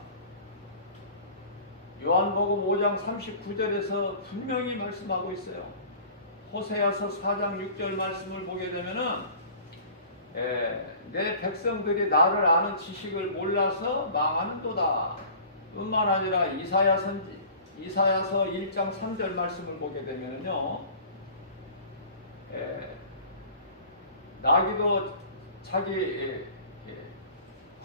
요한복음 5장 39절에서 분명히 말씀하고 있어요. 호세아서 4장 6절 말씀을 보게 되면은 내 백성들이 나를 아는 지식을 몰라서 망하는도다. 뿐만 아니라 이사야서 1장 3절 말씀을 보게 되면요, 나귀도 자기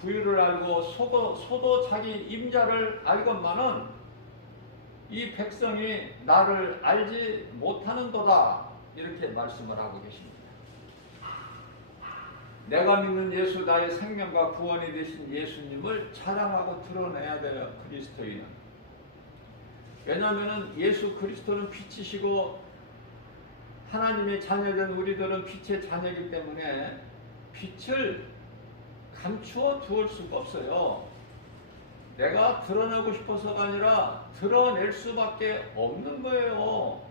구유를 알고 소도 자기 임자를 알건만은 이 백성이 나를 알지 못하는도다 이렇게 말씀을 하고 계십니다. 내가 믿는 예수, 나의 생명과 구원이 되신 예수님을 자랑하고 드러내야 돼요, 그리스도인은. 왜냐하면 예수 그리스도는 빛이시고 하나님의 자녀된 우리들은 빛의 자녀이기 때문에 빛을 감추어 두을 수가 없어요. 내가 드러내고 싶어서가 아니라 드러낼 수밖에 없는 거예요.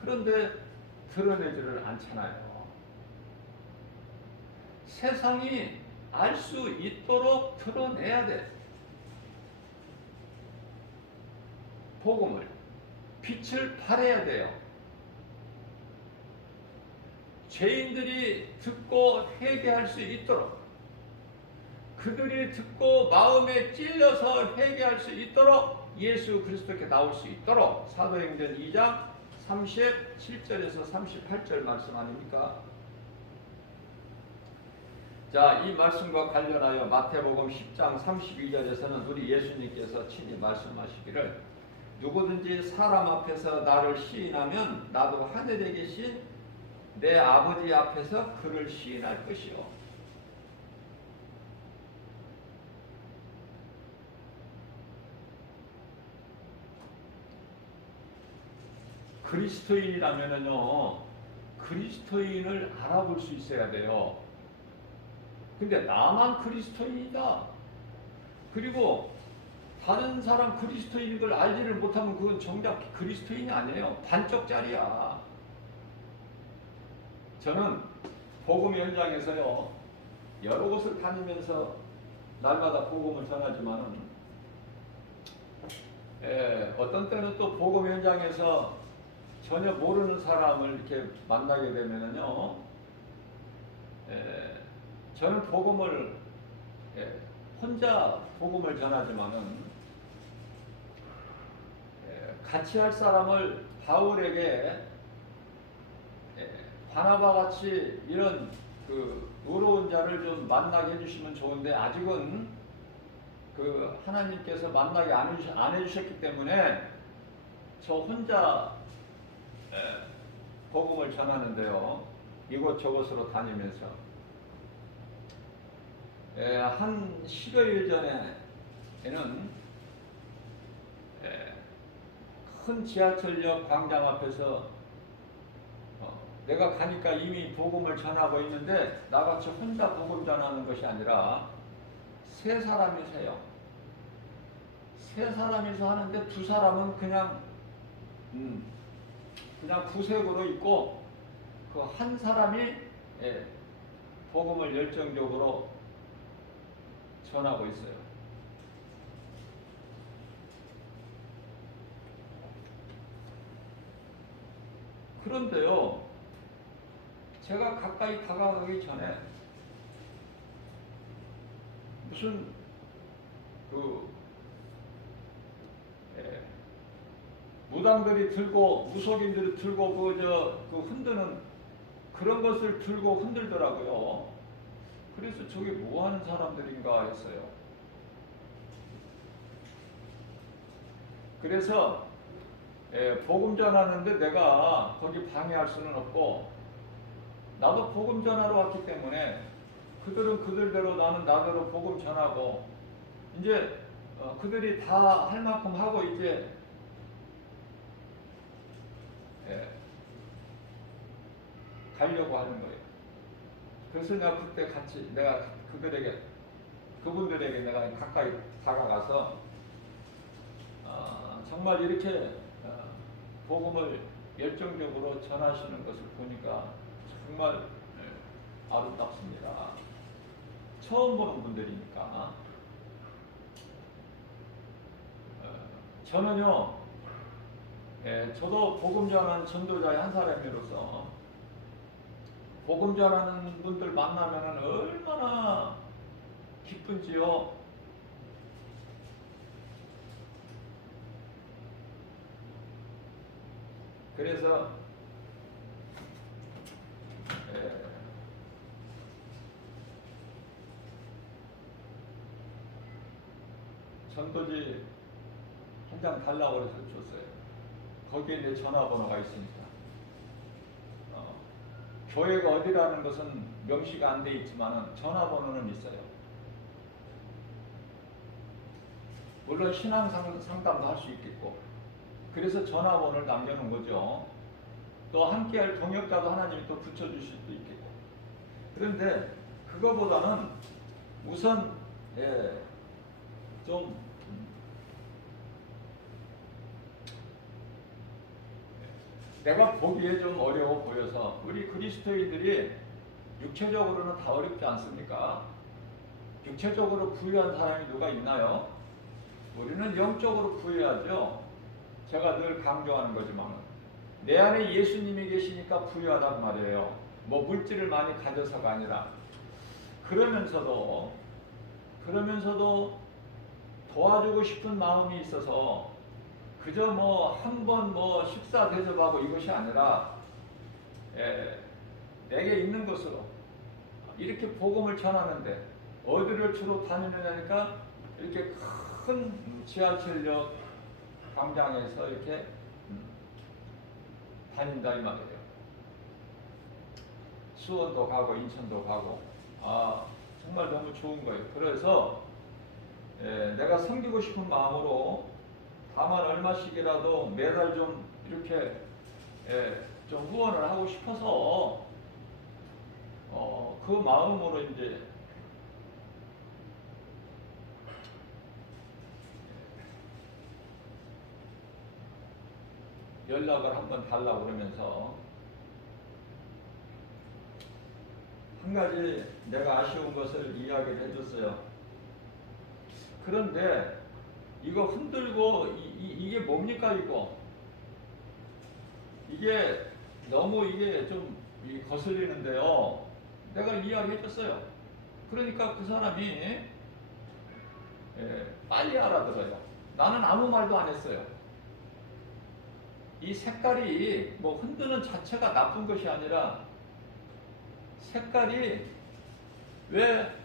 그런데 드러내지를 않잖아요. 세상이 알 수 있도록 드러내야 돼. 복음을, 빛을 발해야 돼요. 죄인들이 듣고 회개할 수 있도록, 그들이 듣고 마음에 찔려서 회개할 수 있도록 예수 그리스도께 나올 수 있도록 사도행전 2장 37절에서 38절 말씀 아닙니까? 자, 이 말씀과 관련하여 마태복음 10장 32절에서는 우리 예수님께서 친히 말씀하시기를 누구든지 사람 앞에서 나를 시인하면 나도 하늘에 계신 내 아버지 앞에서 그를 시인할 것이요. 그리스도인이라면요, 그리스도인을 알아볼 수 있어야 돼요. 근데 나만 그리스도인이다. 그리고 다른 사람 그리스도인인 걸 알지를 못하면 그건 정작 그리스도인이 아니에요. 반쪽짜리야. 저는 복음 현장에서요, 여러 곳을 다니면서 날마다 복음을 전하지만은, 어떤 때는 또 복음 현장에서 전혀 모르는 사람을 이렇게 만나게 되면은요, 저는 복음을 혼자 복음을 전하지만은 같이 할 사람을 바울에게 바나바 같이 이런 그 의로운 자를 좀 만나게 해주시면 좋은데 아직은 그 하나님께서 만나게 안 해주셨기 때문에 저 혼자 복음을 전하는데요. 이곳저곳으로 다니면서 한 10여일 전에는 큰 지하철역 광장 앞에서 내가 가니까 이미 복음을 전하고 있는데 나같이 혼자 복음 전하는 것이 아니라 세 사람이세요. 세 사람이서 하는데 두 사람은 그냥 구색으로 있고 그 한 사람이 복음을 열정적으로 전하고 있어요. 그런데요, 제가 가까이 다가가기 전에 무슨 무당들이 들고 무속인들이 들고 그 흔드는 그런 것을 들고 흔들더라고요. 그래서 저게 뭐 하는 사람들인가 했어요. 그래서 복음 전하는데 내가 거기 방해할 수는 없고 나도 복음 전하러 왔기 때문에 그들은 그들대로 나는 나대로 복음 전하고 이제 그들이 다 할 만큼 하고 이제 가려고 하는 거예요. 그래서 내가 그때 같이 내가 그분들에게 내가 가까이 다가가서 정말 이렇게 복음을 열정적으로 전하시는 것을 보니까 정말 아름답습니다. 처음 보는 분들이니까. 저는요, 저도 복음 전하는 전도자의 한 사람으로서 복음 전하는 분들 만나면 얼마나 기쁜지요. 그래서 전도지 한 장 달라고 해서 줬어요. 거기에 내 전화번호가 있으니까 교회가 어디라는 것은 명시가 안 돼 있지만 전화번호는 있어요. 물론 신앙 상담도 할 수 있겠고, 그래서 전화번호를 남겨놓은 거죠. 또 함께할 동역자도 하나님이 또 붙여주실 수도 있겠고. 그런데 그거보다는 우선 좀 내가 보기에 좀 어려워 보여서, 우리 그리스도인들이 육체적으로는 다 어렵지 않습니까? 육체적으로 부유한 사람이 누가 있나요? 우리는 영적으로 부유하죠. 제가 늘 강조하는 거지만 내 안에 예수님이 계시니까 부유하단 말이에요. 뭐 물질을 많이 가져서가 아니라. 그러면서도 도와주고 싶은 마음이 있어서 그저 뭐 한 번 뭐 식사 대접하고 이것이 아니라 내게 있는 것으로 이렇게 복음을 전하는데 어디를 주로 다니느냐니까 이렇게 큰 지하철역 광장에서 이렇게 다닌다 이 말이에요. 수원도 가고 인천도 가고 정말 너무 좋은 거예요. 그래서 내가 섬기고 싶은 마음으로 다만 얼마씩이라도 매달 좀 이렇게 좀 후원을 하고 싶어서 그 마음으로 이제 연락을 한번 달라고 그러면서 한 가지 내가 아쉬운 것을 이야기를 해줬어요. 그런데 이거 흔들고 이게 뭡니까 이거? 이게 너무 이게 좀 거슬리는데요. 내가 이야기해줬어요. 그러니까 그 사람이 빨리 알아들어요. 나는 아무 말도 안 했어요. 이 색깔이 뭐 흔드는 자체가 나쁜 것이 아니라 색깔이 왜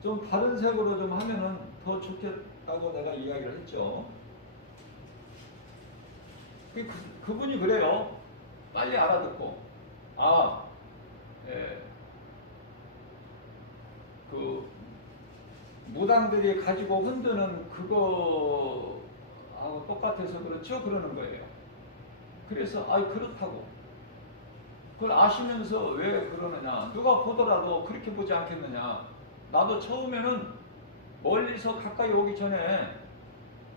좀 다른 색으로 좀 하면은 더 좋겠다고 내가 이야기를 했죠. 그분이 그래요. 빨리 알아듣고 그 무당들이 가지고 흔드는 그거하고 똑같아서 그렇죠? 그러는 거예요. 그래서 그렇다고. 그걸 아시면서 왜 그러느냐. 누가 보더라도 그렇게 보지 않겠느냐. 나도 처음에는 멀리서 가까이 오기 전에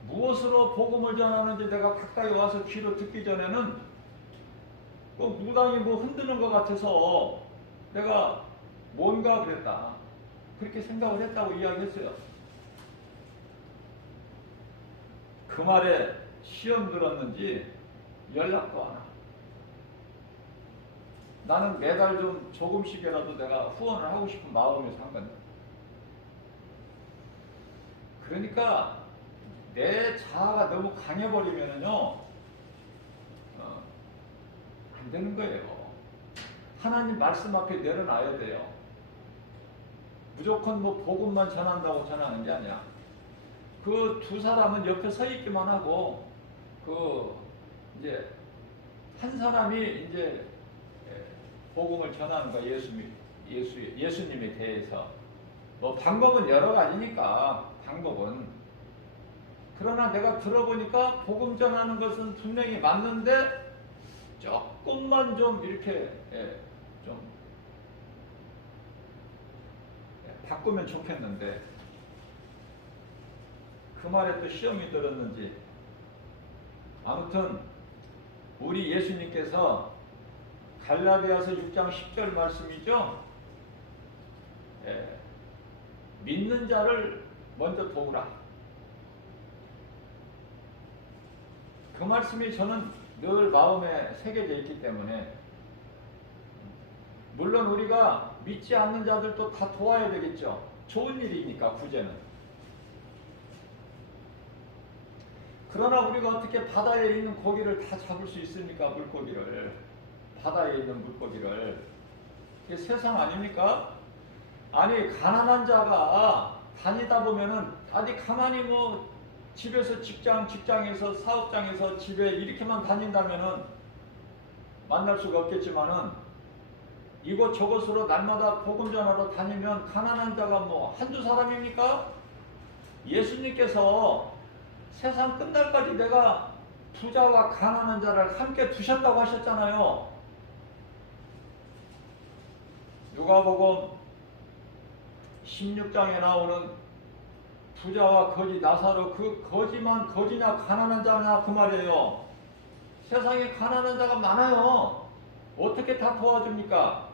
무엇으로 복음을 전하는지 내가 가까이 와서 귀로 듣기 전에는 무당이 뭐 흔드는 것 같아서 내가 뭔가 그랬다. 그렇게 생각을 했다고 이야기했어요. 그 말에 시험 들었는지 연락도 안 와. 나는 매달 좀 조금씩이라도 내가 후원을 하고 싶은 마음에서 한 건데. 그러니까 내 자아가 너무 강해버리면은요, 안 되는 거예요. 하나님 말씀 앞에 내려놔야 돼요. 무조건 뭐 복음만 전한다고 전하는 게 아니야. 그 두 사람은 옆에 서 있기만 하고, 이제 한 사람이 이제 복음을 전하는 거야. 예수님에 대해서. 뭐 방법은 여러 가지니까. 방법은. 그러나 내가 들어보니까 복음 전하는 것은 분명히 맞는데 조금만 좀 이렇게 좀 바꾸면 좋겠는데 그 말에 또 시험이 들었는지 아무튼 우리 예수님께서 갈라디아서 6장 10절 말씀이죠. 믿는 자를 먼저 도우라. 그 말씀이 저는 늘 마음에 새겨져 있기 때문에 물론 우리가 믿지 않는 자들도 다 도와야 되겠죠. 좋은 일이니까 구제는. 그러나 우리가 어떻게 바다에 있는 고기를 다 잡을 수 있습니까? 물고기를. 바다에 있는 물고기를. 이게 세상 아닙니까? 아니 가난한 자가 다니다 보면은 아직 가만히 뭐 집에서 직장에서 사업장에서 집에 이렇게만 다닌다면은 만날 수가 없겠지만은 이곳 저곳으로 날마다 복음 전하러 다니면 가난한 자가 뭐 한두 사람입니까? 예수님께서 세상 끝날까지 내가 부자와 가난한 자를 함께 두셨다고 하셨잖아요. 누가복음 16장에 나오는 부자와 거지 나사로, 그 거지만 거지냐 가난한 자냐 그 말이에요. 세상에 가난한 자가 많아요. 어떻게 다 도와줍니까?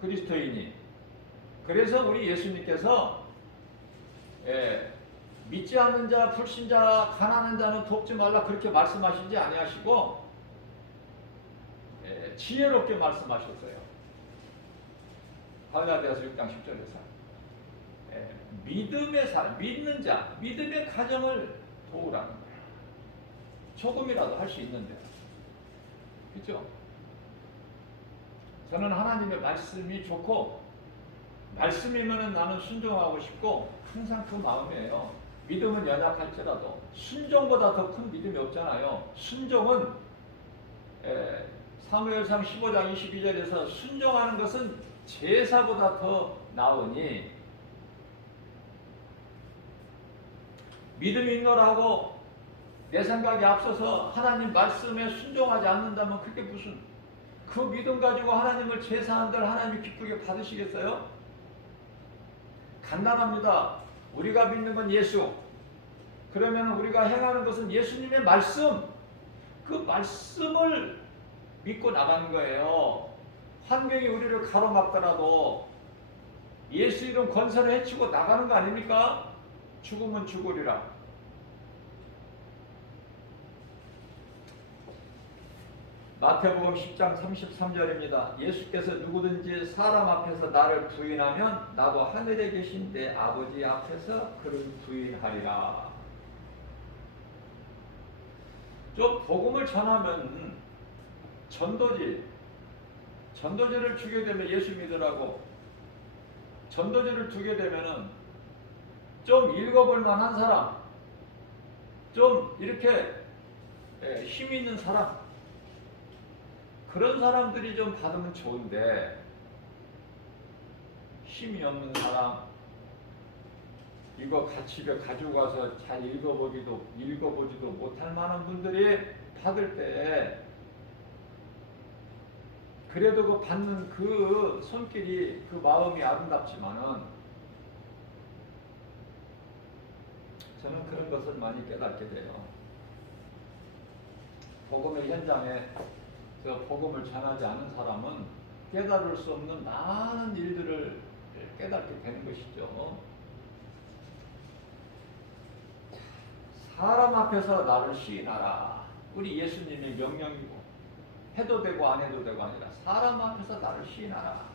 그리스도인이. 그래서 우리 예수님께서 믿지 않는 자, 불신자, 가난한 자는 돕지 말라 그렇게 말씀하시지 아니하시고 지혜롭게 말씀하셨어요. 갈라디아서 6장 10절에서 믿음의 사람, 믿는 자, 믿음의 가정을 도우라는 거예요. 조금이라도 할 수 있는데, 그렇죠? 저는 하나님의 말씀이 좋고 말씀이면은 나는 순종하고 싶고 항상 그 마음이에요. 믿음은 연약할지라도 순종보다 더 큰 믿음이 없잖아요. 순종은 사무엘상 15장 22절에서 순종하는 것은 제사보다 더 나으니 믿음이 있노라 하고 내 생각에 앞서서 하나님 말씀에 순종하지 않는다면 그게 무슨, 그 믿음 가지고 하나님을 제사한들 하나님이 기쁘게 받으시겠어요? 간단합니다. 우리가 믿는 건 예수. 그러면 우리가 행하는 것은 예수님의 말씀, 그 말씀을 믿고 나가는 거예요. 환경이 우리를 가로막더라도 예수 이름 권세를 해치고 나가는 거 아닙니까? 죽으면 죽으리라. 마태복음 10장 33절입니다. 예수께서 누구든지 사람 앞에서 나를 부인하면 나도 하늘에 계신 내 아버지 앞에서 그를 부인하리라. 좀 복음을 전하면 전도지를 주게 되면 예수 믿으라고 전도지를 두게 되면은 좀 읽어볼 만한 사람, 좀 이렇게 힘 있는 사람, 그런 사람들이 좀 받으면 좋은데 힘이 없는 사람, 이거 집에 가지고 가서 잘 읽어보지도 못할 만한 분들이 받을 때 그래도 그 받는 그 손길이, 그 마음이 아름답지만은 저는 그런 것을 많이 깨닫게 돼요. 복음의 현장에 복음을 전하지 않은 사람은 깨달을 수 없는 많은 일들을 깨닫게 되는 것이죠. 사람 앞에서 나를 시인하라. 우리 예수님의 명령이고 해도 되고 안 해도 되고 아니라 사람 앞에서 나를 시인하라.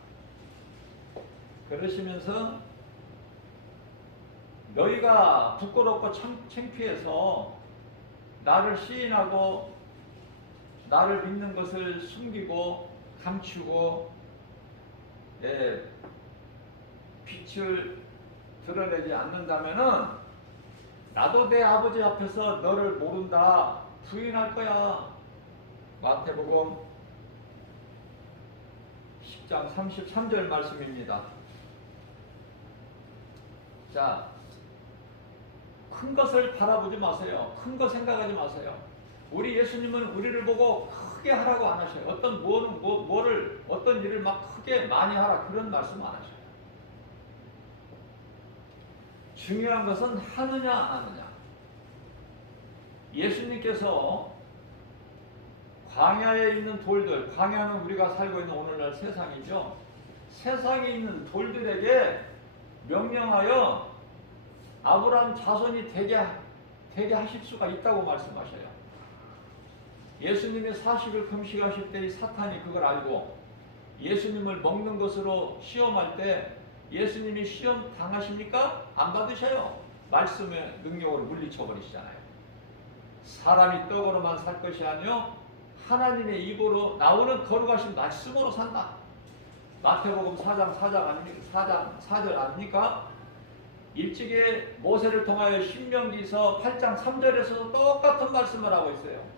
그러시면서 너희가 부끄럽고 창피해서 나를 시인하고 나를 믿는 것을 숨기고 감추고 빛을 드러내지 않는다면은 나도 내 아버지 앞에서 너를 모른다 부인할 거야. 마태복음 10장 33절 말씀입니다. 자, 큰 것을 바라보지 마세요. 큰 거 생각하지 마세요. 우리 예수님은 우리를 보고 크게 하라고 안 하셔요. 어떤 일을 막 크게 많이 하라 그런 말씀 안 하셔요. 중요한 것은 하느냐 안 하느냐. 예수님께서 광야에 있는 돌들, 광야는 우리가 살고 있는 오늘날 세상이죠. 세상에 있는 돌들에게 명령하여 아브라함 자손이 되게 하실 수가 있다고 말씀하셔요. 예수님이 40일 금식하실 때 이 사탄이 그걸 알고 예수님을 먹는 것으로 시험할 때 예수님이 시험 당하십니까? 안 받으셔요. 말씀의 능력으로 물리쳐 버리시잖아요. 사람이 떡으로만 살 것이 아니요 하나님의 입으로 나오는 거룩하신 말씀으로 산다. 마태복음 4장 4절 아닙니까? 일찍이 모세를 통하여 신명기서 8장 3절에서도 똑같은 말씀을 하고 있어요.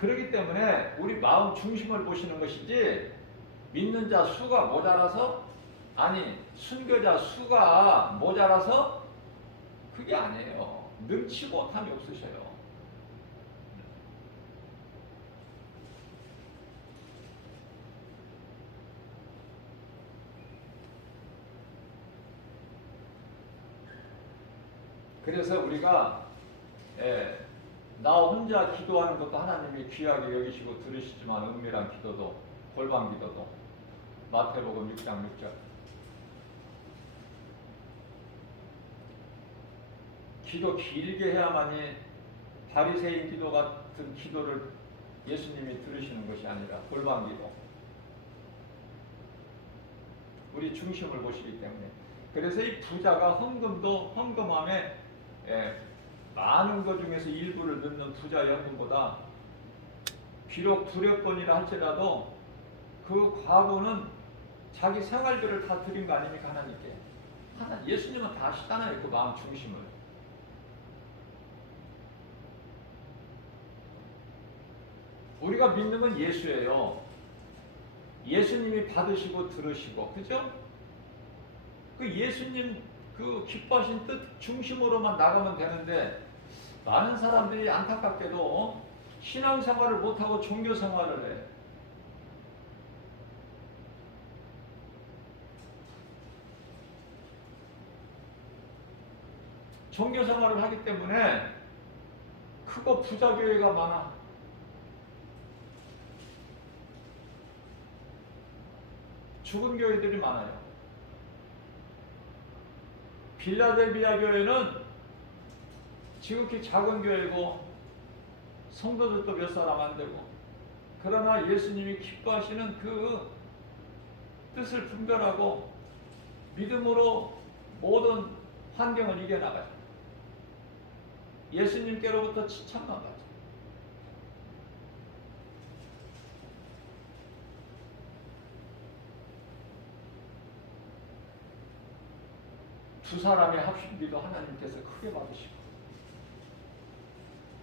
그렇기 때문에 우리 마음 중심을 보시는 것이지 믿는 자 수가 모자라서 아니 순교자 수가 모자라서 그게 아니에요. 능치 못함이 없으셔요. 그래서 우리가 나 혼자 기도하는 것도 하나님이 귀하게 여기시고 들으시지만 은밀한 기도도 골방 기도도 마태복음 6장 6절 기도 길게 해야만이 바리새인 기도 같은 기도를 예수님이 들으시는 것이 아니라 골방 기도 우리 중심을 보시기 때문에 그래서 이 부자가 헌금함에 많은 것 중에서 일부를 넣는 부자 연금보다 비록 두렵번이라 할지라도 그 과거는 자기 생활비를 다 드린 거 아닙니까 하나님께. 예수님은 다 아시잖아요. 그 마음 중심을. 우리가 믿는 건 예수예요. 예수님이 받으시고 들으시고 그죠? 그 예수님 그 기뻐하신 뜻 중심으로만 나가면 되는데 많은 사람들이 안타깝게도 신앙생활을 못하고 종교생활을 해. 종교생활을 하기 때문에 크고 부자 교회가 많아. 죽은 교회들이 많아요. 빌라델비아 교회는 지극히 작은 교회고 성도들도 몇 사람 안 되고 그러나 예수님이 기뻐하시는 그 뜻을 분별하고 믿음으로 모든 환경을 이겨나가죠. 예수님께로부터 칭찬만 받죠. 두 사람의 합심비도 하나님께서 크게 받으시고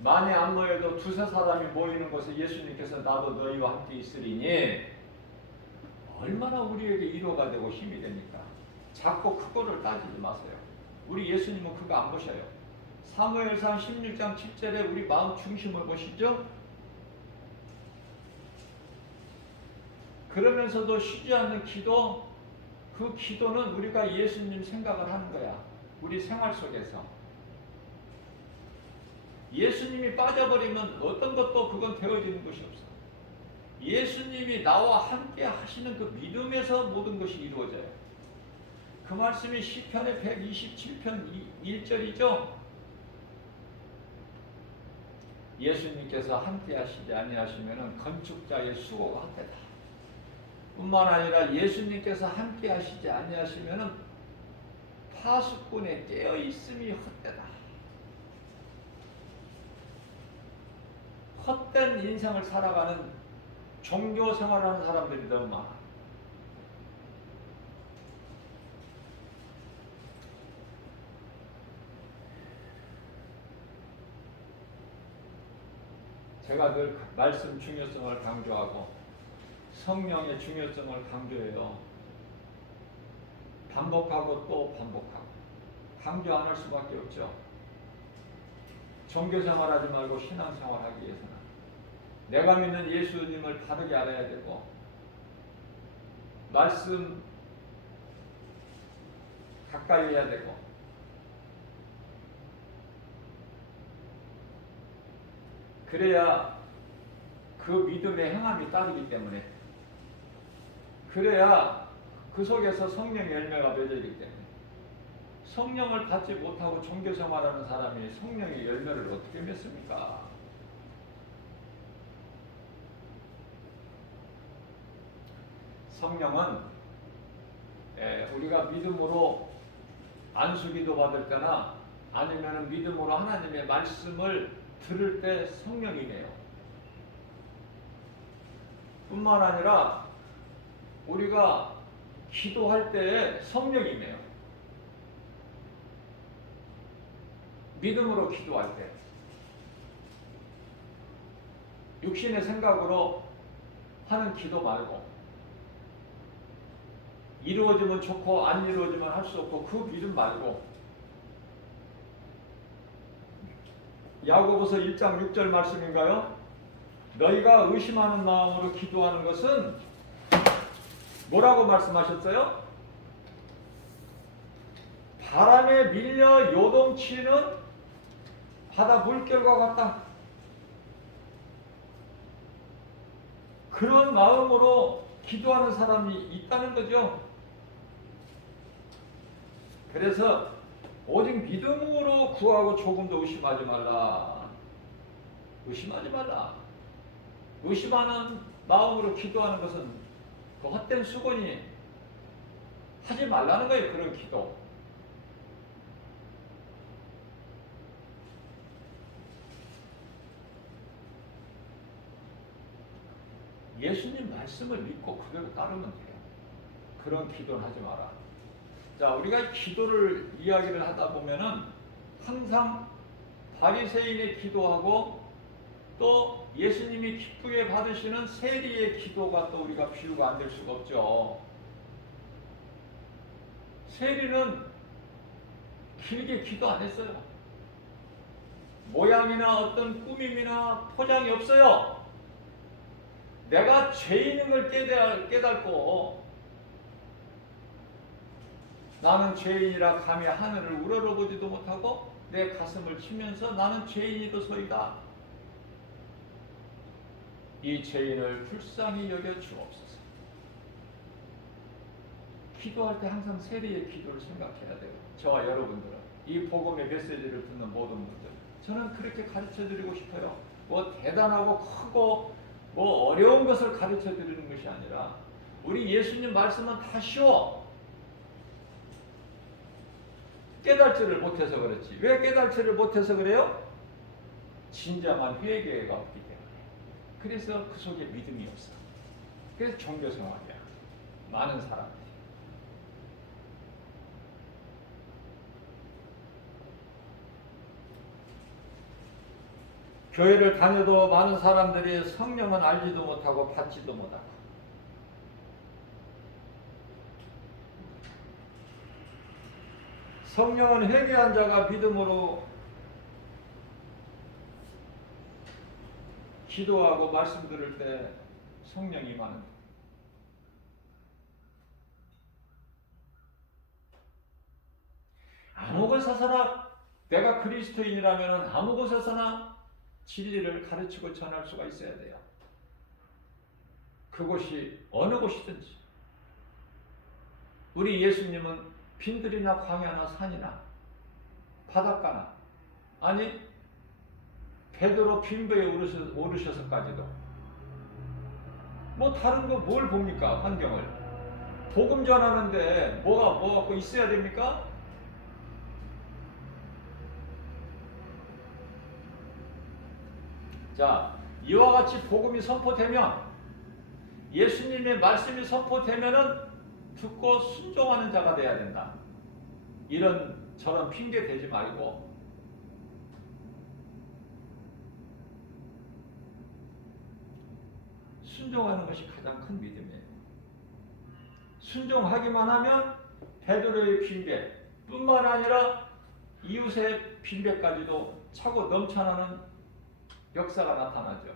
만에 안 모여도 두세 사람이 모이는 곳에 예수님께서 나도 너희와 함께 있으리니 얼마나 우리에게 위로가 되고 힘이 됩니까? 작고 크고를 따지지 마세요. 우리 예수님은 그거 안 보셔요. 사무엘상 16장 7절에 우리 마음 중심을 보시죠. 그러면서도 쉬지 않는 기도, 그 기도는 우리가 예수님 생각을 하는 거야. 우리 생활 속에서. 예수님이 빠져버리면 어떤 것도 그건 되어지는 것이 없어. 예수님이 나와 함께 하시는 그 믿음에서 모든 것이 이루어져요. 그 말씀이 시편의 127편 1절이죠. 예수님께서 함께 하시지 아니하시면 건축자의 수고가 헛되다. 뿐만 아니라 예수님께서 함께 하시지 아니하시면 파수꾼에 깨어 있음이 헛되다. 헛된 인생을 살아가는 종교 생활하는 사람들이 너무 많아. 제가 늘 말씀 중요성을 강조하고 성령의 중요성을 강조해요. 반복하고 또 반복하고 강조 안 할 수밖에 없죠. 종교생활하지 말고 신앙생활하기 위해서는 내가 믿는 예수님을 바르게 알아야 되고 말씀 가까이 해야 되고 그래야 그 믿음의 행함이 따르기 때문에 그래야 그 속에서 성령의 열매가 맺어지기 때문에 성령을 받지 못하고 종교생활하는 사람이 성령의 열매를 어떻게 맺습니까? 성령은 우리가 믿음으로 안수기도 받을 때나 아니면 믿음으로 하나님의 말씀을 들을 때 성령이네요. 뿐만 아니라 우리가 기도할 때에 성령이네요. 믿음으로 기도할 때 육신의 생각으로 하는 기도 말고 이루어지면 좋고 안 이루어지면 할 수 없고 그 믿음 말고 야고보서 1장 6절 말씀인가요? 너희가 의심하는 마음으로 기도하는 것은 뭐라고 말씀하셨어요? 바람에 밀려 요동치는 바다 물결과 같다. 그런 마음으로 기도하는 사람이 있다는 거죠. 그래서 오직 믿음으로 구하고 조금도 의심하지 말라. 의심하지 말라. 의심하는 마음으로 기도하는 것은 그 헛된 수고니 하지 말라는 거예요. 그런 기도. 예수님 말씀을 믿고 그대로 따르면 돼요. 그런 기도는 하지 마라. 자, 우리가 기도를 이야기를 하다 보면은 항상 바리새인의 기도하고 또 예수님이 기쁘게 받으시는 세리의 기도가 또 우리가 비유가 안 될 수가 없죠. 세리는 길게 기도 안 했어요. 모양이나 어떤 꾸밈이나 포장이 없어요. 내가 죄인인 걸 깨닫고 나는 죄인이라 감히 하늘을 우러러보지도 못하고 내 가슴을 치면서 나는 죄인이로소이다. 이 죄인을 불쌍히 여겨 주옵소서. 기도할 때 항상 세리의 기도를 생각해야 돼요. 저와 여러분들은 이 복음의 메시지를 듣는 모든 분들, 저는 그렇게 가르쳐 드리고 싶어요. 뭐 대단하고 크고 뭐 어려운 것을 가르쳐 드리는 것이 아니라 우리 예수님 말씀은 다 쉬워. 깨달지를 못해서 그렇지. 왜 깨달지를 못해서 그래요? 진정한 회개가 없기 때문에. 그래서 그 속에 믿음이 없어. 그래서 종교생활이야. 많은 사람들이. 교회를 다녀도 많은 사람들이 성령은 알지도 못하고 받지도 못하고 성령은 회개한 자가 믿음으로 기도하고 말씀 들을 때 성령이 임하는 아무 곳에서나 내가 그리스도인이라면 아무 곳에서나 진리를 가르치고 전할 수가 있어야 돼요. 그곳이 어느 곳이든지. 우리 예수님은 빈들이나 광야나 산이나 바닷가나 아니 베드로 빈배에 오르셔서까지도 뭐 다른 거 뭘 봅니까? 환경을 복음 전하는데 뭐가 갖고 있어야 됩니까? 자, 이와 같이 복음이 선포되면 예수님의 말씀이 선포되면은 듣고 순종하는 자가 돼야 된다. 이런 저런 핑계 대지 말고 순종하는 것이 가장 큰 믿음이에요. 순종하기만 하면 베드로의 빈배 뿐만 아니라 이웃의 빈배까지도 차고 넘쳐나는 역사가 나타나죠.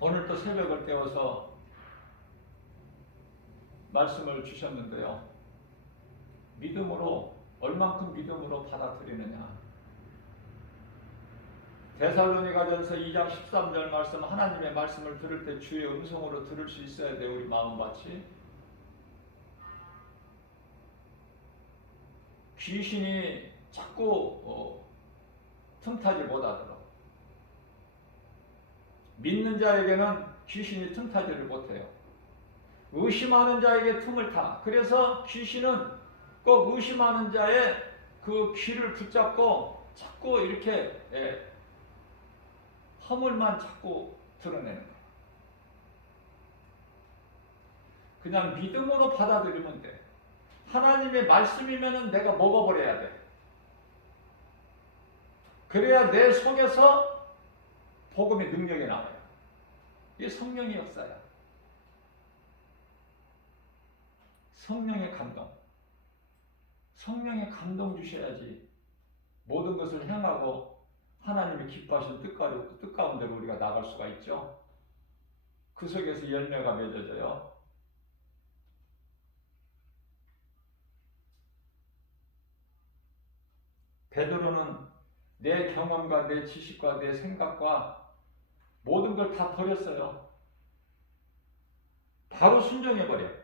오늘 또 새벽을 깨워서 말씀을 주셨는데요. 믿음으로 얼만큼 믿음으로 받아들이느냐. 데살로니가전서 2장 13절 말씀, 하나님의 말씀을 들을 때 주의 음성으로 들을 수 있어야 돼요. 우리 마음같이. 귀신이 자꾸 틈타지 못하도록. 믿는 자에게는 귀신이 틈타지를 못해요. 의심하는 자에게 틈을 타. 그래서 귀신은 꼭 의심하는 자의 그 귀를 붙잡고 자꾸 이렇게 허물만 자꾸 드러내는 거예요. 그냥 믿음으로 받아들이면 돼. 하나님의 말씀이면은 내가 먹어버려야 돼. 그래야 내 속에서 복음의 능력이 나와요. 이게 성령의 역사야. 성령의 감동. 성령의 감동 주셔야지 모든 것을 행하고 하나님이 기뻐하시는 뜻 가운데로 우리가 나갈 수가 있죠. 그 속에서 열매가 맺어져요. 베드로는 내 경험과 내 지식과 내 생각과 모든 걸 다 버렸어요. 바로 순종해버려.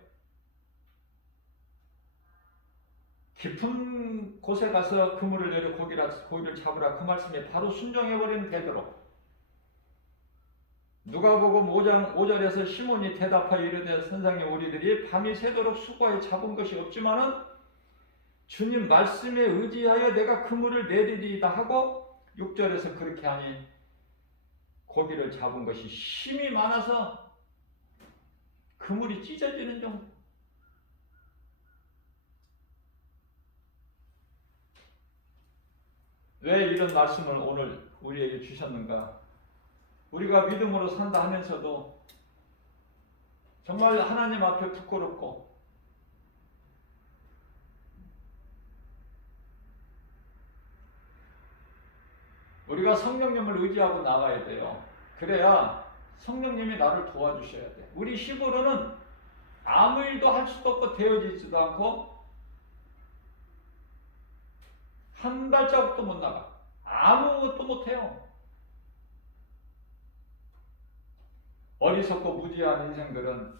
깊은 곳에 가서 그물을 내려 고기를 잡으라 그 말씀에 바로 순종해버리는 베드로. 누가복음 5장 5절에서 시몬이 대답하여 이르되 선생님 우리들이 밤이 새도록 수고하여 잡은 것이 없지만은 주님 말씀에 의지하여 내가 그물을 내리리이다 하고 6절에서 그렇게 하니 고기를 잡은 것이 힘이 많아서 그물이 찢어지는 정도. 왜 이런 말씀을 오늘 우리에게 주셨는가? 우리가 믿음으로 산다 하면서도 정말 하나님 앞에 부끄럽고 우리가 성령님을 의지하고 나가야 돼요. 그래야 성령님이 나를 도와주셔야 돼. 우리 힘으로는 아무 일도 할 수도 없고 되어지지도 않고 한 발자국도 못 나가. 아무것도 못해요. 어리석고 무지한 인생들은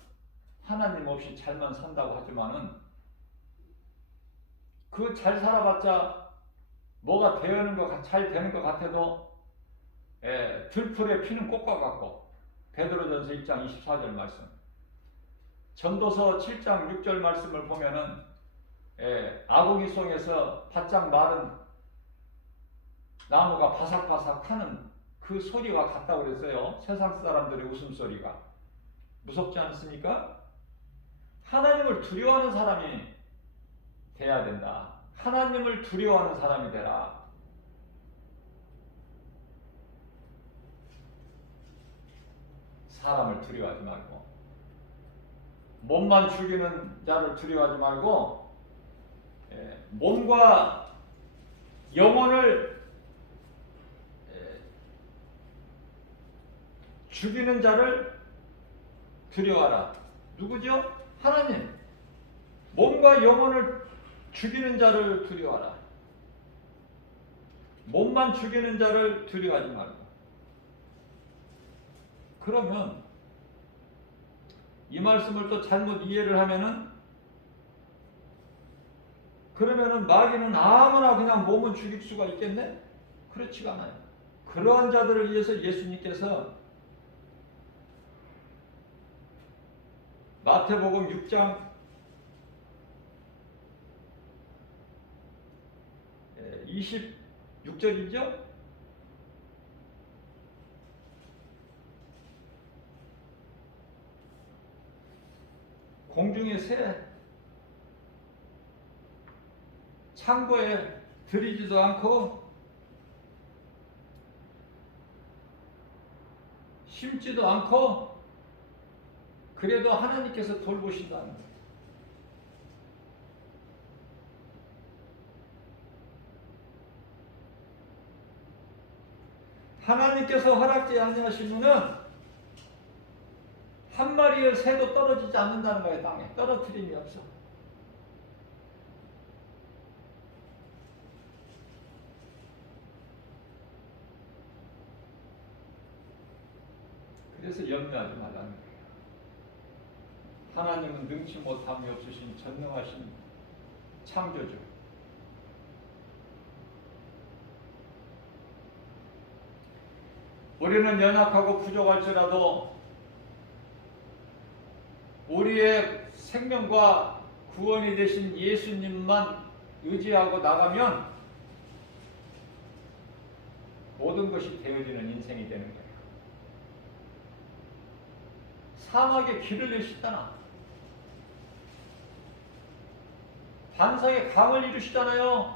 하나님 없이 잘만 산다고 하지만은 그 잘 살아봤자 뭐가 잘 되는 것 같아도 들풀에 피는 꽃과 같고 베드로전서 1장 24절 말씀, 전도서 7장 6절 말씀을 보면은 아궁이송에서 바짝 마른 나무가 바삭바삭 하는 그 소리와 같다고 그랬어요. 세상 사람들의 웃음소리가. 무섭지 않습니까? 하나님을 두려워하는 사람이 돼야 된다. 하나님을 두려워하는 사람이 되라. 사람을 두려워하지 말고 몸만 죽이는 자를 두려워하지 말고 몸과 영혼을 죽이는 자를 두려워하라. 누구죠? 하나님. 몸과 영혼을 죽이는 자를 두려워하라. 몸만 죽이는 자를 두려워하지 말고. 그러면 이 말씀을 또 잘못 이해를 하면은 그러면은 마귀는 아무나 그냥 몸은 죽일 수가 있겠네? 그렇지가 않아요. 그러한 자들을 위해서 예수님께서 마태복음 6장 26절이죠? 공중의 새 창고에 들이지도 않고 심지도 않고 그래도 하나님께서 돌보신다는 거예요. 하나님께서 허락지 아니하시면은 한 마리의 새도 떨어지지 않는다는 거예요. 땅에 떨어뜨림이 없어. 그래서 염려하지 말라는 거예요. 하나님은 능치 못함이 없으신 전능하신 창조주. 우리는 연약하고 부족할지라도 우리의 생명과 구원이 되신 예수님만 의지하고 나가면 모든 것이 되어지는 인생이 되는 거예요. 사막에 길을 내시잖아. 반석에 강을 이루시잖아요.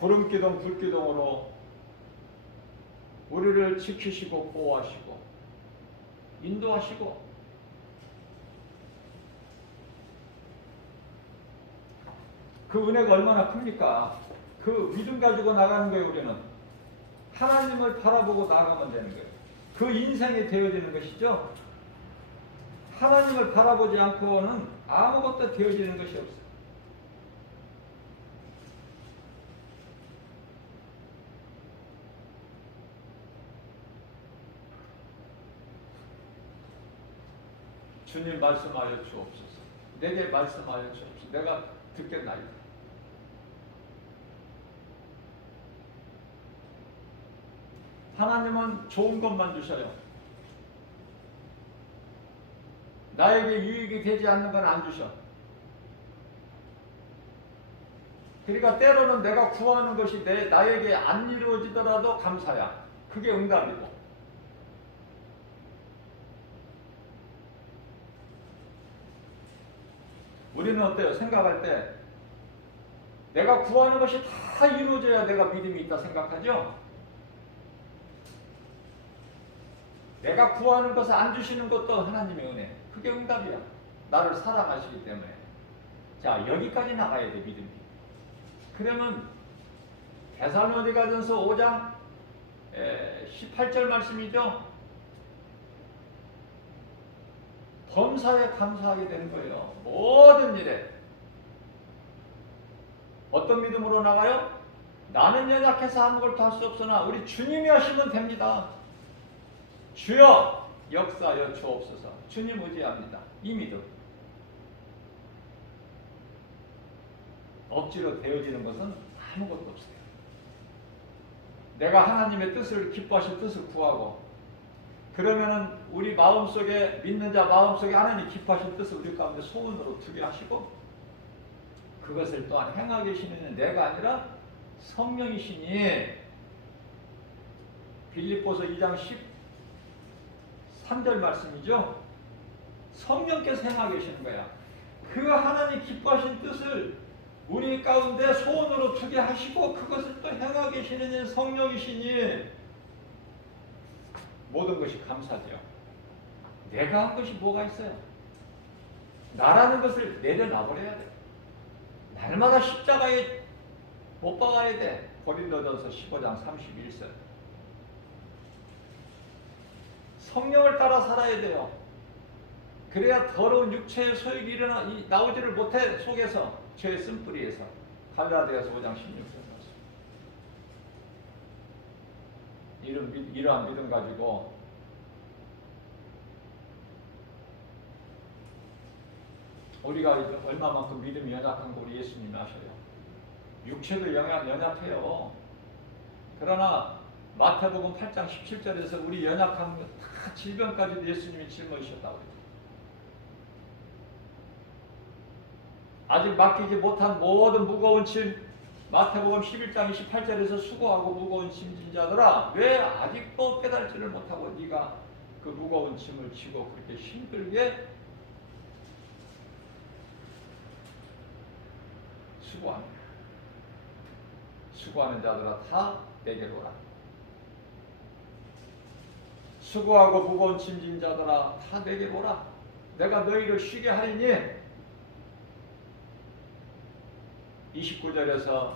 구름기둥 불기둥으로 우리를 지키시고 보호하시고 인도하시고 그 은혜가 얼마나 큽니까? 그 믿음 가지고 나가는 거예요. 우리는 하나님을 바라보고 나가면 되는 거예요. 그 인생이 되어지는 것이죠. 하나님을 바라보지 않고는 아무것도 되어지는 것이 없어요. 주님 말씀하여 주옵소서. 내게 말씀하여 주옵소서. 내가 듣겠나이다. 하나님은 좋은 것만 주셔요. 나에게 유익이 되지 않는 건 안 주셔. 그러니까 때로는 내가 구하는 것이 나에게 안 이루어지더라도 감사야. 그게 응답이고. 우리는 어때요? 생각할 때 내가 구하는 것이 다 이루어져야 내가 믿음이 있다 생각하죠? 내가 구하는 것을 안 주시는 것도 하나님의 은혜. 그게 응답이야. 나를 사랑하시기 때문에. 자, 여기까지 나가야 돼, 믿음이. 그러면 데살로니가전서 5장 18절 말씀이죠. 범사에 감사하게 되는 거예요. 모든 일에. 어떤 믿음으로 나가요? 나는 연약해서 아무것도 할 수 없으나 우리 주님이 하시면 됩니다. 주여 역사하여 주옵소서. 주님 의지합니다. 이 믿음. 억지로 되어지는 것은 아무것도 없어요. 내가 하나님의 뜻을 기뻐하실 뜻을 구하고 그러면은 우리 마음속에 믿는 자 마음속에 하나님 기뻐하실 뜻을 우리 가운데 소원으로 두게 하시고 그것을 또한 행하게 하시는 내가 아니라 성령이시니 빌립보서 2장 13절 말씀이죠. 성령께서 행하게 하시는 거야. 그 하나님 기뻐하신 뜻을 우리 가운데 소원으로 두게 하시고 그것을 또 행하게 하시는 성령이시니 모든 것이 감사죠. 내가 한 것이 뭐가 있어요? 나라는 것을 내려놔버려야 돼. 날마다 십자가에 못 박아야 돼. 고린도전서 15장 31절. 성령을 따라 살아야 돼요. 그래야 더러운 육체의 소욕이 나오지를 못해. 속에서 죄의 쓴뿌리에서. 갈라디아서 5장 16절 말씀. 이러한 믿음 가지고 우리가 얼마만큼 믿음이 연약한 거 우리 예수님이 아셔요. 육체도 연약해요. 그러나 마태복음 8장 17절에서 우리 연약한 다 질병까지도 예수님이 짊어지셨다고 그랬죠. 아직 맡기지 못한 모든 무거운 짐 마태복음 11장 28절에서 수고하고 무거운 짐진 자들아 왜 아직도 깨달지를 못하고 네가 그 무거운 짐을 지고 그렇게 힘들게 수고하는 자들아 다 내게로 오라. 수고하고 무거운 짐진 자들아 다 내게로 오라. 내가 너희를 쉬게 하리니 29절에서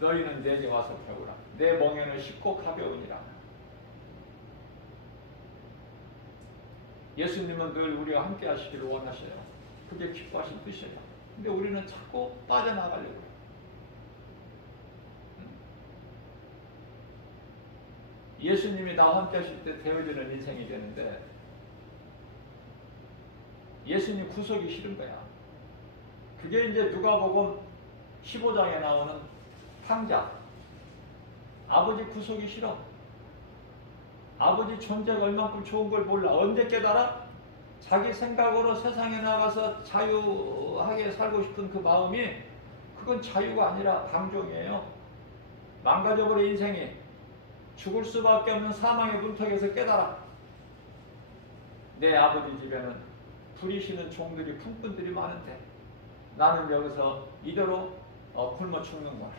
너희는 내게 와서 배우라. 내 멍에는 쉽고 가벼우니라. 예수님은 늘 우리와 함께 하시기를 원하셔요. 그게 기뻐하신 뜻이에요. 근데 우리는 자꾸 빠져나가려고 해요. 예수님이 나와 함께 하실 때 되어지는 인생이 되는데 예수님 구속이 싫은 거야. 그게 이제 누가복음 15장에 나오는 탕자. 아버지 구속이 싫어. 아버지 존재가 얼만큼 좋은 걸 몰라. 언제 깨달아? 자기 생각으로 세상에 나가서 자유하게 살고 싶은 그 마음이 그건 자유가 아니라 방종이에요. 망가져버린 인생이 죽을 수밖에 없는 사망의 문턱에서 깨달아. 내 아버지 집에는 부리시는 종들이 품꾼들이 많은데 나는 여기서 이대로 굶어 죽는구나.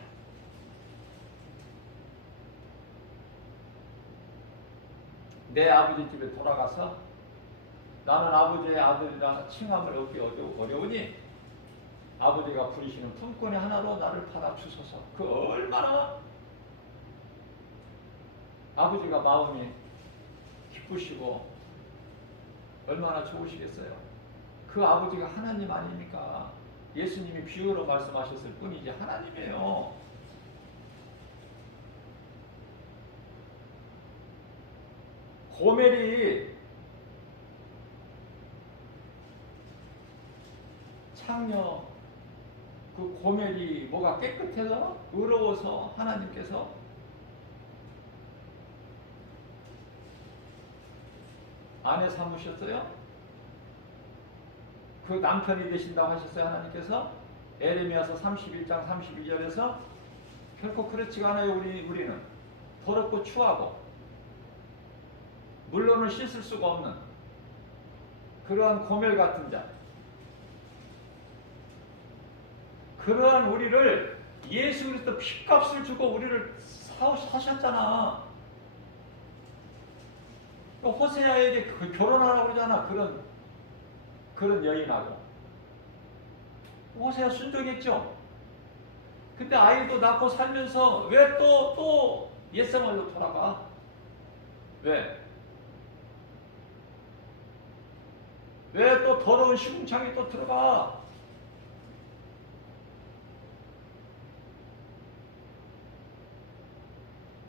내 아버지 집에 돌아가서 나는 아버지의 아들이라 칭함을 얻기 어려우니 아버지가 부리시는 품꾼의 하나로 나를 받아주소서. 그 얼마나 아버지가 마음이 기쁘시고 얼마나 좋으시겠어요. 그 아버지가 하나님 아닙니까? 예수님이 비유로 말씀하셨을 뿐이지 하나님이에요. 고멜이 창녀 그 고멜이 뭐가 깨끗해서 의로워서 하나님께서 아내 삼으셨어요? 그 남편이 되신다고 하셨어요 하나님께서? 에레미야서 31장 32절에서 결코 그렇지가 않아요. 우리는 더럽고 추하고 물론은 씻을 수가 없는 그러한 고멜 같은 자, 그러한 우리를 예수 그리스도 핏값을 주고 우리를 사셨잖아. 호세아에게 결혼하라고 그러잖아. 그런 여인하고. 호세아 순종했죠. 근데 아이도 낳고 살면서 왜 또 옛생활로 돌아가? 왜? 왜 또 더러운 시궁창에 또 들어가?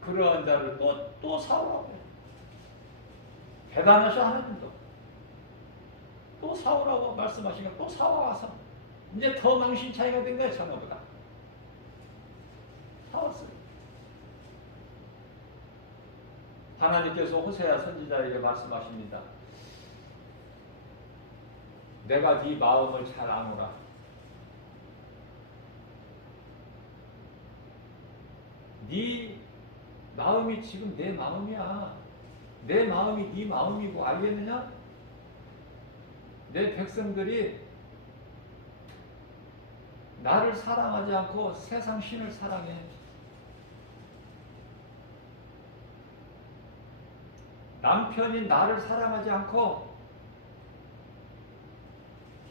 그러한 자를 또 사오라고. 대단하셔 하나님도. 또 사오라고 말씀하시니까 또 사와서 이제 더 망신 차이가 된 거야 전에보다. 사왔어요. 하나님께서 호세아 선지자에게 말씀하십니다. 내가 네 마음을 잘 아노라. 네 마음이 지금 내 마음이야. 내 마음이 네 마음이고 알겠느냐? 내 백성들이 나를 사랑하지 않고 세상 신을 사랑해. 남편이 나를 사랑하지 않고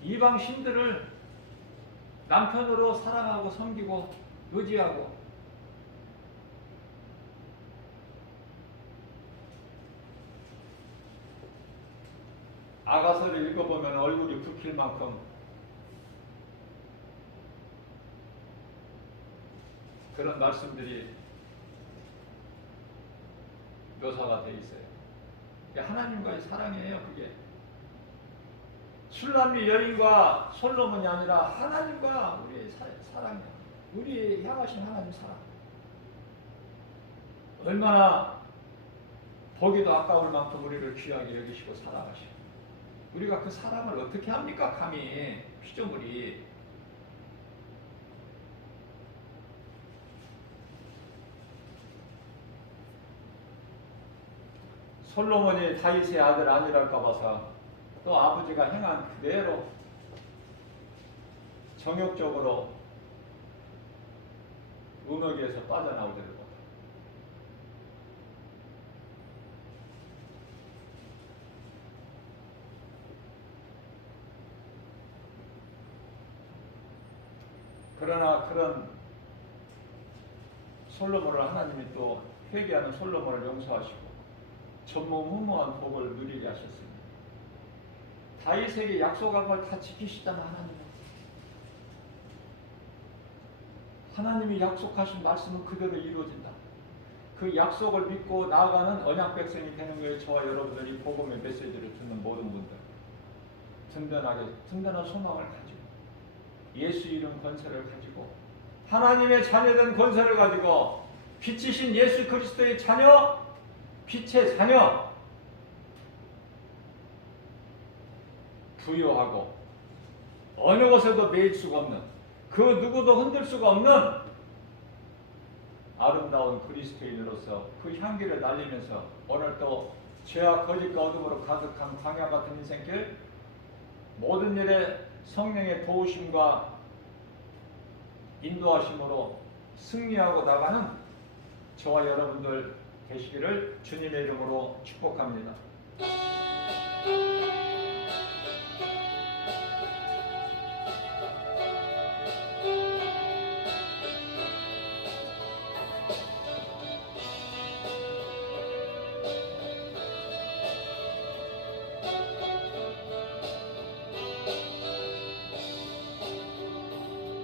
이방 신들을 남편으로 사랑하고 섬기고 의지하고 아가서를 읽어보면 얼굴이 붉힐 만큼 그런 말씀들이 묘사가 되어 있어요. 하나님과의 사랑이에요. 그게 술람미 여인과 솔로몬이 아니라 하나님과 우리의 사랑이에요. 우리 향하신 하나님 사랑. 얼마나 보기도 아까울 만큼 우리를 귀하게 여기시고 사랑하시고 우리가 그 사랑을 어떻게 합니까? 감히 피조물이. 솔로몬이 다윗의 아들 아니랄까 봐서 또 아버지가 행한 그대로 정욕적으로 음욕에서 빠져나오지를 못합니다. 그러나 그런 솔로몬을 하나님이 또 회개하는 솔로몬을 용서하시고 전무후무한 복을 누리게 하셨습니다. 다윗에게 약속한 걸 다 지키시잖아. 하나님이 약속하신 말씀은 그대로 이루어진다. 그 약속을 믿고 나아가는 언약 백성이 되는 거예요. 저와 여러분들이 복음의 메시지를 듣는 모든 분들 든든한 소망을 가지고 예수 이름 권세를 가지고 하나님의 자녀된 권세를 가지고 빛이신 예수 그리스도의 자녀, 빛의 자녀 부유하고 어느 것에도 매일 수가 없는 그 누구도 흔들 수가 없는 아름다운 그리스도인으로서 그 향기를 날리면서 오늘 또 죄와 거짓과 어둠으로 가득한 광야 같은 인생길 모든 일에 성령의 도우심과 인도하심으로 승리하고 나가는 저와 여러분들 되시기를 주님의 이름으로 축복합니다.